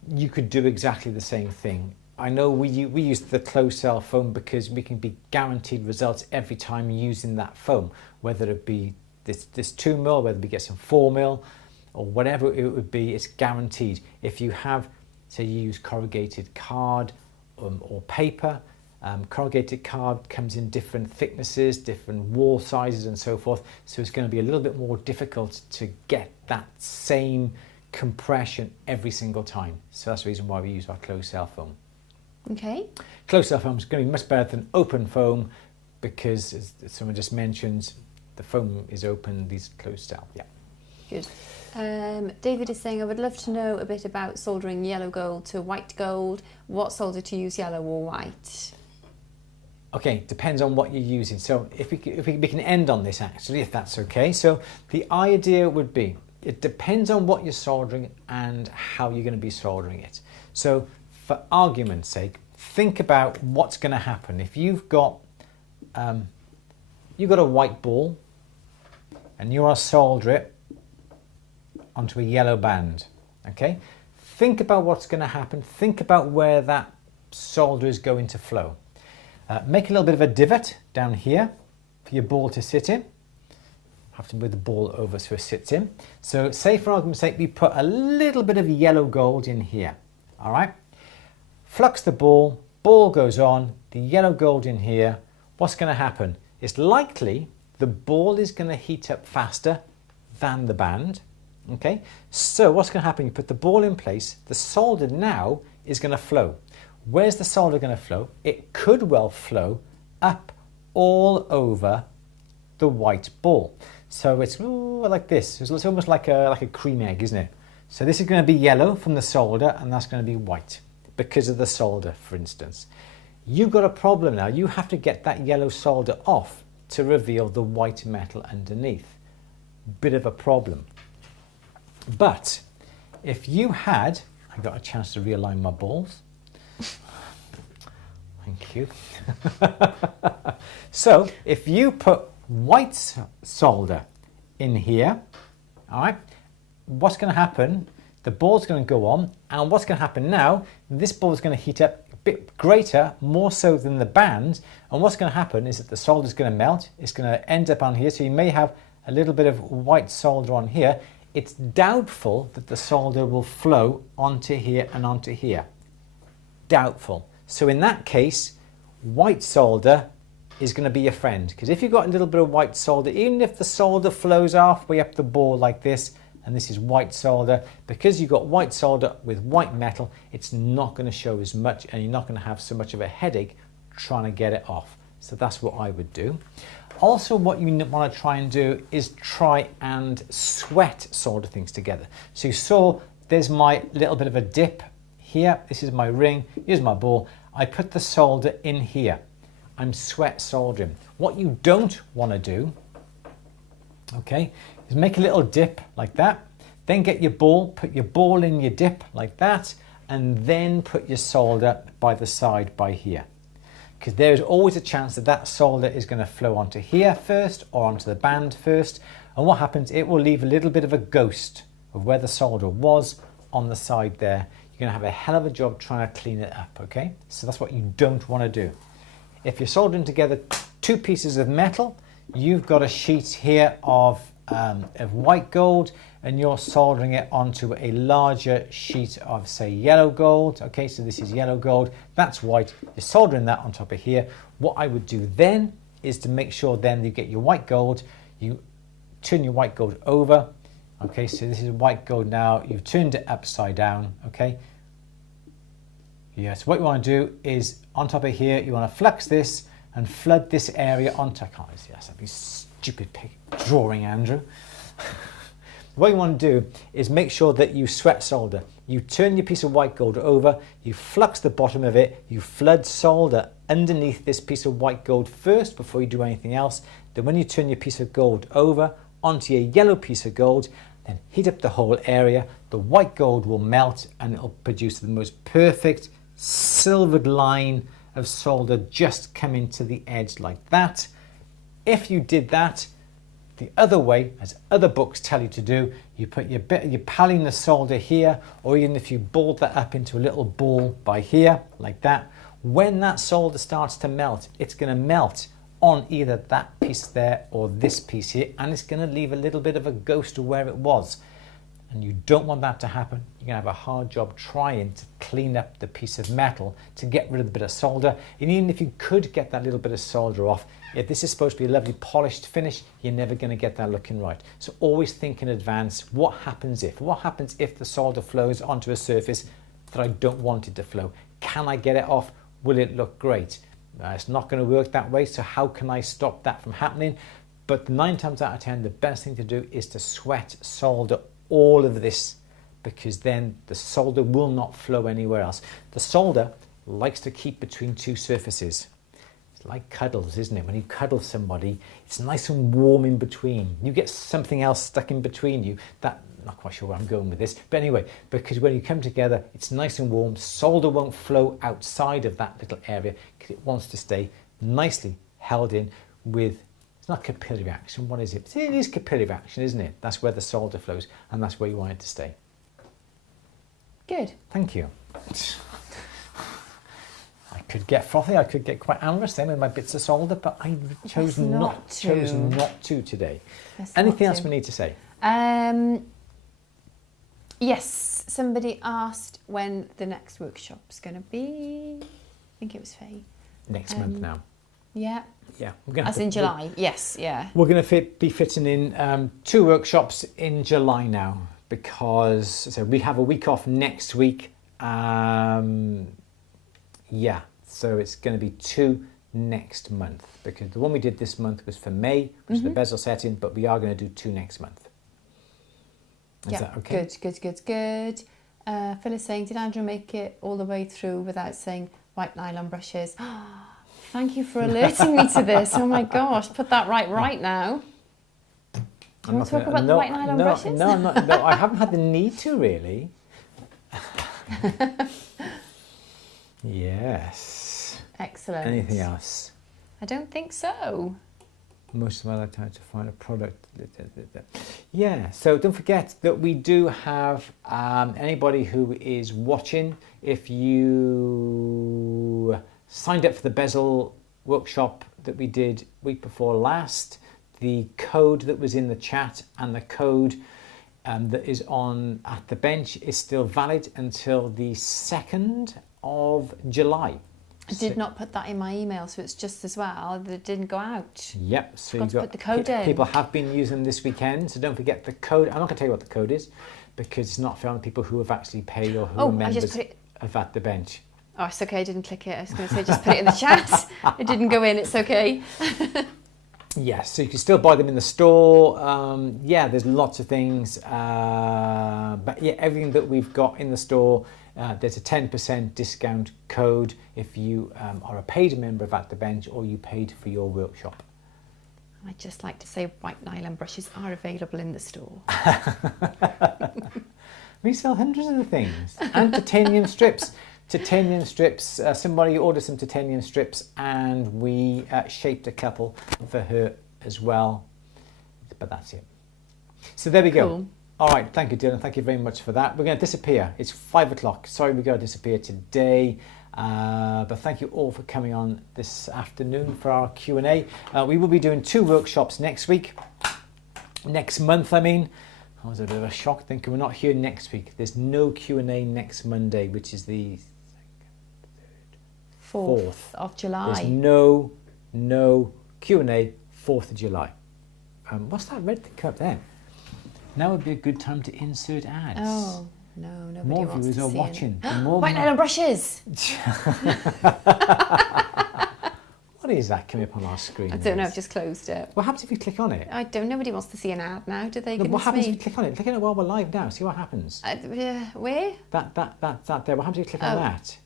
you could do exactly the same thing. I know we use the closed cell foam because we can be guaranteed results every time using that foam, whether it be this 2mm, whether we get some 4mm or whatever it would be, it's guaranteed. If you have, say you use corrugated card or paper, corrugated card comes in different thicknesses, different wall sizes and so forth, so it's going to be a little bit more difficult to get that same compression every single time. So that's the reason why we use our closed cell foam. Okay. Closed cell foam is going to be much better than open foam because, as someone just mentioned, the foam is open, these closed cell. Yeah. Good. David is saying, I would love to know a bit about soldering yellow gold to white gold. What solder to use, yellow or white? Okay, depends on what you're using. So if we can end on this actually, if that's okay. So the idea would be, it depends on what you're soldering and how you're going to be soldering it. So for argument's sake, think about what's going to happen. If you've got a white ball and you want to solder it onto a yellow band, okay? Think about what's going to happen. Think about where that solder is going to flow. Make a little bit of a divot down here for your ball to sit in. Have to move the ball over so it sits in. So say for argument's sake, we put a little bit of yellow gold in here, all right? Flux the ball, ball goes on, the yellow gold in here. What's going to happen? It's likely the ball is going to heat up faster than the band, okay? So what's going to happen? You put the ball in place, the solder now is going to flow. Where's the solder going to flow? It could well flow up all over the white ball. So it's like this. It's almost like a cream egg, isn't it? So this is going to be yellow from the solder, and that's going to be white because of the solder, for instance. You've got a problem now. You have to get that yellow solder off to reveal the white metal underneath. Bit of a problem. But if you had, I got a chance to realign my balls. Thank you. So if you put white solder in here, all right, what's going to happen? The ball's going to go on, and what's going to happen now, this ball is going to heat up a bit greater, more so than the band, and what's going to happen is that the solder is going to melt. It's going to end up on here, so you may have a little bit of white solder on here. It's doubtful that the solder will flow onto here and onto here. Doubtful. So in that case, white solder is going to be your friend, because if you've got a little bit of white solder, even if the solder flows halfway up the ball like this, and this is white solder, because you've got white solder with white metal, it's not going to show as much, and you're not going to have so much of a headache trying to get it off. So that's what I would do. Also, what you want to try and do is try and sweat solder things together. So you saw there's my little bit of a dip here. This is my ring. Here's my ball. I put the solder in here. I'm sweat soldering. What you don't want to do, okay, is make a little dip like that, then get your ball, put your ball in your dip like that, and then put your solder by the side by here. Because there's always a chance that that solder is going to flow onto here first or onto the band first, and what happens, it will leave a little bit of a ghost of where the solder was on the side there. You're going to have a hell of a job trying to clean it up, okay? So that's what you don't want to do. If you're soldering together two pieces of metal, you've got a sheet here of white gold, and you're soldering it onto a larger sheet of, say, yellow gold. Okay, so this is yellow gold, that's white. You're soldering that on top of here. What I would do then is to make sure then you get your white gold, you turn your white gold over. Okay, so this is white gold now, you've turned it upside down, okay? Yes, what you want to do is on top of here, you want to flux this and flood this area onto, I can't see, yes, that'd be stupid drawing, Andrew. What you want to do is make sure that you sweat solder. You turn your piece of white gold over, you flux the bottom of it, you flood solder underneath this piece of white gold first before you do anything else. Then when you turn your piece of gold over onto your yellow piece of gold, then heat up the whole area. The white gold will melt and it'll produce the most perfect silvered line of solder just coming to the edge like that. If you did that the other way, as other books tell you to do, you put your paling the solder here, or even if you balled that up into a little ball by here, like that, when that solder starts to melt, it's going to melt on either that piece there or this piece here, and it's going to leave a little bit of a ghost of where it was. And you don't want that to happen. You're going to have a hard job trying to clean up the piece of metal to get rid of the bit of solder. And even if you could get that little bit of solder off, if this is supposed to be a lovely polished finish, you're never going to get that looking right. So always think in advance, what happens if? What happens if the solder flows onto a surface that I don't want it to flow? Can I get it off? Will it look great? It's not going to work that way, so how can I stop that from happening? But 9 times out of 10, the best thing to do is to sweat solder all of this, because then the solder will not flow anywhere else. The solder likes to keep between two surfaces. It's like cuddles, isn't it? When you cuddle somebody, it's nice and warm in between. You get something else stuck in between you. That, not quite sure where I'm going with this, but anyway, because when you come together, it's nice and warm. Solder won't flow outside of that little area because it wants to stay nicely held in with, it's not capillary action, what is it? It is capillary action, isn't it? That's where the solder flows, and that's where you want it to stay. Good. Thank you. I could get frothy, I could get quite amorous then with my bits of solder, but I chose not to today. Anything else we need to say? Yes, somebody asked when the next workshop's going to be. I think it was Faye. Next month now. Yeah. Yeah. As in July, yes, yeah. We're going to be fitting in 2 workshops in July now, because so we have a week off next week. Yeah, so it's going to be 2 next month, because the one we did this month was for May, which is the bezel setting, but we are going to do 2 next month. Is that okay? Good. Phil is saying, did Andrew make it all the way through without saying white nylon brushes? Thank you for alerting me to this. Oh my gosh, put that right now. Do you want to talk about the white nylon brushes? No, I haven't had the need to really. Yes. Excellent. Anything else? I don't think so. Most of my time to find a product. Yeah, so don't forget that we do have anybody who is watching, if you signed up for the Bezel workshop that we did week before last, the code that was in the chat and the code that is on at the bench is still valid until the 2nd of July. I did not put that in my email, so it's just as well that it didn't go out. Yep, so you've got to put the code in. People have been using them this weekend, so don't forget the code. I'm not going to tell you what the code is because it's not fair on the people who have actually paid or who are members of At the Bench. Oh, it's okay, I didn't click it. I was going to say just put it in the chat. It didn't go in, it's okay. Yes, so you can still buy them in the store. Yeah, there's lots of things. But yeah, everything that we've got in the store, there's a 10% discount code if you are a paid member of At the Bench or you paid for your workshop. I'd just like to say white nylon brushes are available in the store. We sell hundreds of the things. And titanium strips. Titanium strips. Somebody ordered some titanium strips and we shaped a couple for her as well. But that's it. So there we go. Cool. All right, thank you, Dylan. Thank you very much for that. We're going to disappear. It's 5 o'clock. Sorry, we're going to disappear today. But thank you all for coming on this afternoon for our Q&A. We will be doing 2 workshops next week. Next month, I mean. I was a bit of a shock thinking we're not here next week. There's no Q&A next Monday, which is the 4th of July. There's no Q&A 4th of July. What's that red thing up there? Now would be a good time to insert ads. Oh, no, nobody more wants viewers to are see watching. White nylon brushes! What is that coming up on our screen? I don't know, I've just closed it. What happens if you click on it? I don't, nobody wants to see an ad now, do they? Look, what happens if you click on it? Click on it while we're live now, see what happens. Where? That there. What happens if you click on that?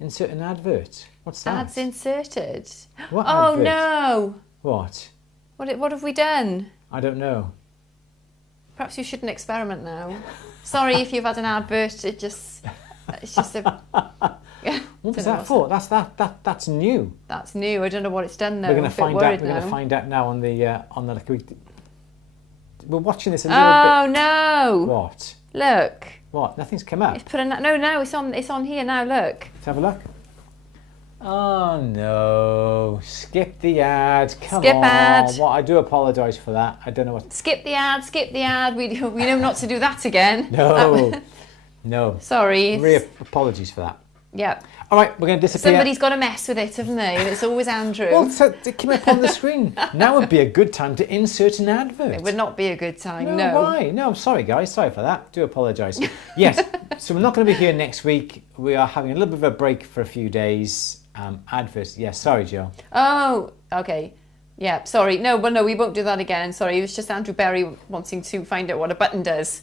Insert an advert. What's that? Ads inserted. What oh advert? no! What? What have we done? I don't know. Perhaps you shouldn't experiment now. Sorry if you've had an advert. It's just a. What was that for? That's new. That's new. I don't know what it's done though. We're going to find out. We're going to find out now on the we're watching this a little bit. Oh no! What? Look. What? Nothing's come up. It's put a no. It's on here now. Look. Let's have a look. Oh no! Skip the ad. Come skip on. Ad. What? I do apologise for that. I don't know what. Skip the ad. Skip the ad. We know not to do that again. No. No. Sorry. Apologies for that. Yeah. All right, we're going to disappear. Somebody's got to mess with it, haven't they? And it's always Andrew. Well, so it came up on the screen. Now would be a good time to insert an advert. It would not be a good time, no. Why? No, I'm sorry, guys. Sorry for that. Do apologise. Yes, so we're not going to be here next week. We are having a little bit of a break for a few days. Adverts. Yes, sorry, Joe. Oh, okay. Yeah, sorry. No, we won't do that again. Sorry, it was just Andrew Berry wanting to find out what a button does.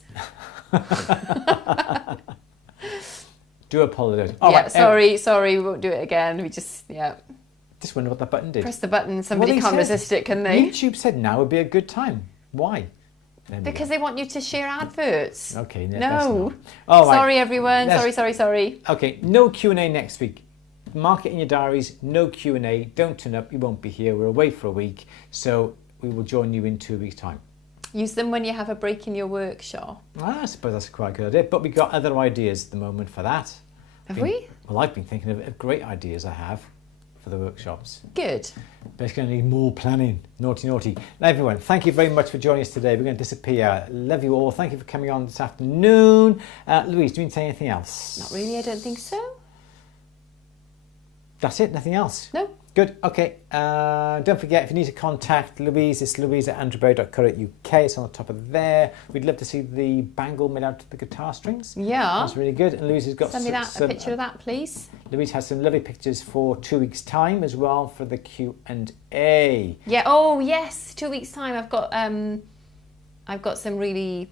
Do apologise. Right, sorry, we won't do it again. We just wonder what that button did. Press the button. Somebody can't resist it, can they? YouTube said now would be a good time. Why? Because they want you to share adverts. Okay, no. Oh, sorry, everyone. Sorry. Okay, no Q&A next week. Mark it in your diaries. No Q&A. Don't turn up. You won't be here. We're away for a week, so we will join you in 2 weeks' time. Use them when you have a break in your workshop. Well, I suppose that's quite a good idea. But we've got other ideas at the moment for that. Have we? Well, I've been thinking of great ideas I have for the workshops. Good. But it's going to need more planning. Naughty. Now, everyone, thank you very much for joining us today. We're going to disappear. Love you all. Thank you for coming on this afternoon. Louise, do you need to say anything else? Not really, I don't think so. That's it? Nothing else? No. Good. Okay. Don't forget, if you need to contact Louise, it's louise@andrewberry.co.uk. It's on the top of there. We'd love to see the bangle made out of the guitar strings. Yeah. That's really good. And Louise has got Send me a picture of that, please. Louise has some lovely pictures for 2 weeks' time as well for the Q&A. Yeah. Oh, yes. 2 weeks' time. I've got some really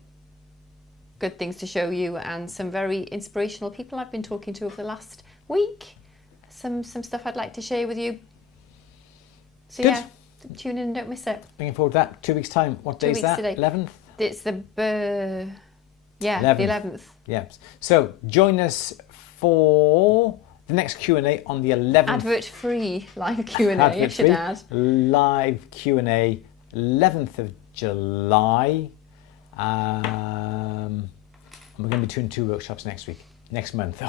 good things to show you and some very inspirational people I've been talking to over the last week. Some stuff I'd like to share with you. So good. Yeah, tune in and don't miss it. Looking forward to that. 2 weeks' time. What day is that? Today. 11th? It's the 11th. Yeah. So join us for The next Q&A on the 11th. Advert-free live Q&A, I should add. Live Q&A, 11th of July. We're going to be doing 2 workshops next month.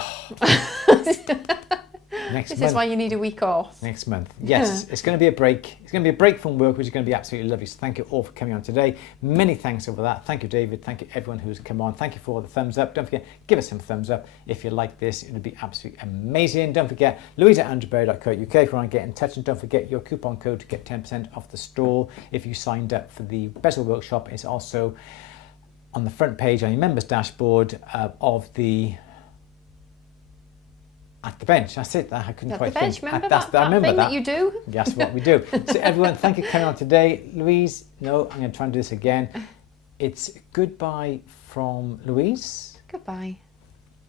This is why you need a week off. Next month. Yes, it's going to be a break. It's going to be a break from work, which is going to be absolutely lovely. So thank you all for coming on today. Many thanks over that. Thank you, David. Thank you, everyone who's come on. Thank you for all the thumbs up. Don't forget, give us some thumbs up if you like this. It would be absolutely amazing. Don't forget, louise@andrewberry.co.uk if you want to get in touch. And don't forget your coupon code to get 10% off the store. If you signed up for the Bezel workshop, it's also on the front page on your members dashboard of the At the Bench. That's it. I couldn't quite think. Remember that thing that you do? That's what we do. So everyone, thank you for coming on today. Louise, no, I'm going to try and do this again. It's goodbye from Louise. Goodbye.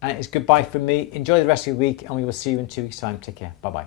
And it's goodbye from me. Enjoy the rest of your week, and we will see you in 2 weeks' time. Take care. Bye-bye.